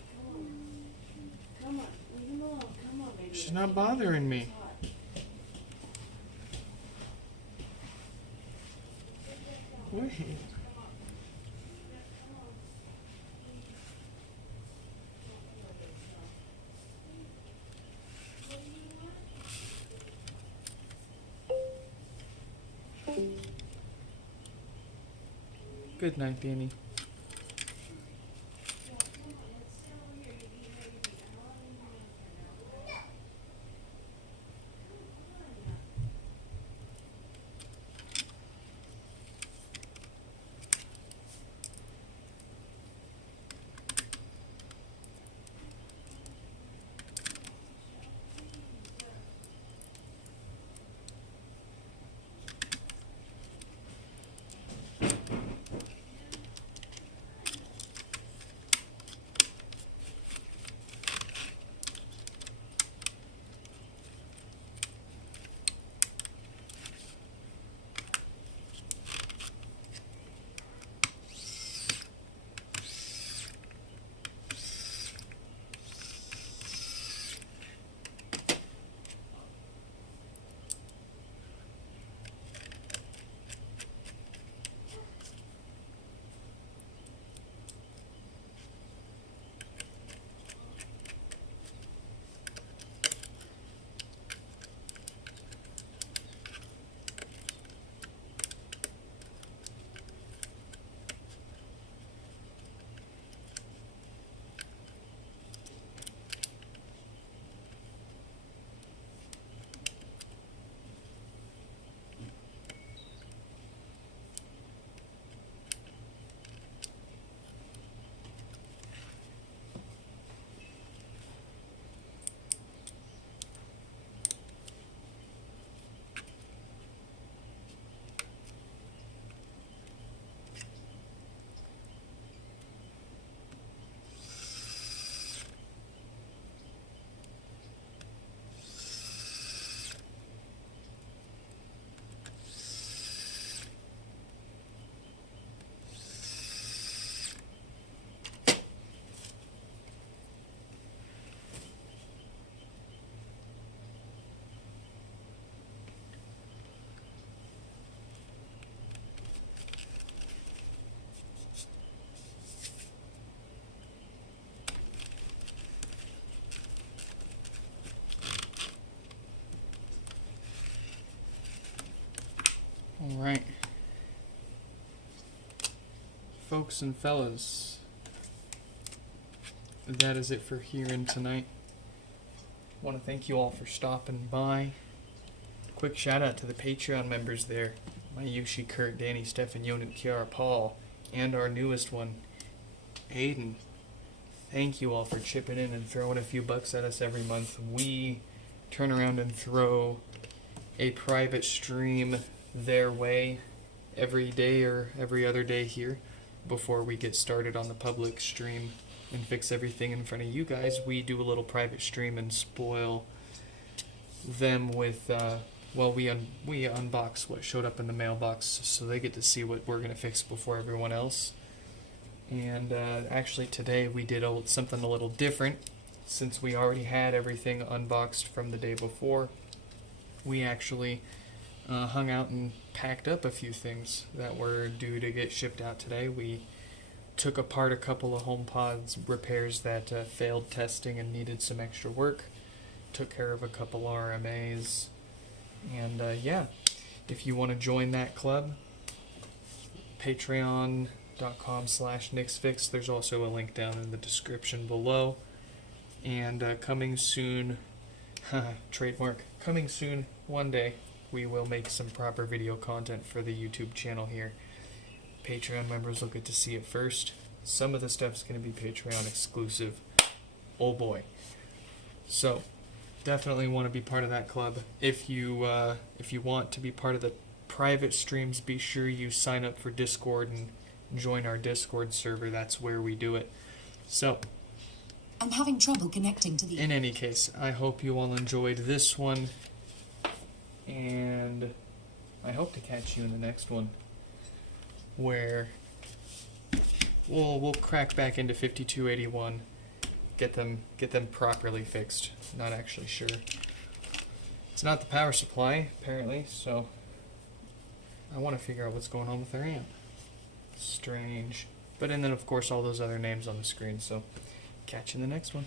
Come on. Come on. Leave him alone. Come on, baby. She's not bothering me. It's hot. Wait. Good night, Danny. Alright. Folks and fellas, that is it for here and tonight. I want to thank you all for stopping by. Quick shout out to the Patreon members there. Mayushi, Kurt, Danny, Stefan, Yonit, Kiara, Paul, and our newest one, Aiden. Thank you all for chipping in and throwing a few bucks at us every month. We turn around and throw a private stream their way every day or every other day here before we get started on the public stream and fix everything in front of you guys. We do a little private stream and spoil them with we unbox what showed up in the mailbox, so they get to see what we're gonna fix before everyone else. And actually today we did something a little different. Since we already had everything unboxed from the day before, we actually hung out and packed up a few things that were due to get shipped out today. We took apart a couple of HomePods repairs that failed testing and needed some extra work. Took care of a couple RMAs. And yeah, if you want to join that club, patreon.com/NixFix. There's also a link down in the description below. And coming soon, trademark, coming soon, one day, we will make some proper video content for the YouTube channel here. Patreon members will get to see it first. Some of the stuff's going to be Patreon exclusive. Oh boy. So, definitely want to be part of that club. If you want to be part of the private streams, be sure you sign up for Discord and join our Discord server. That's where we do it. So, I'm having trouble connecting to the... in any case, I hope you all enjoyed this one, and I hope to catch you in the next one, where we'll crack back into 5281, get them properly fixed. Not actually sure. It's not the power supply, apparently, so I want to figure out what's going on with their amp. Strange. But and then of course all those other names on the screen, so catch you in the next one.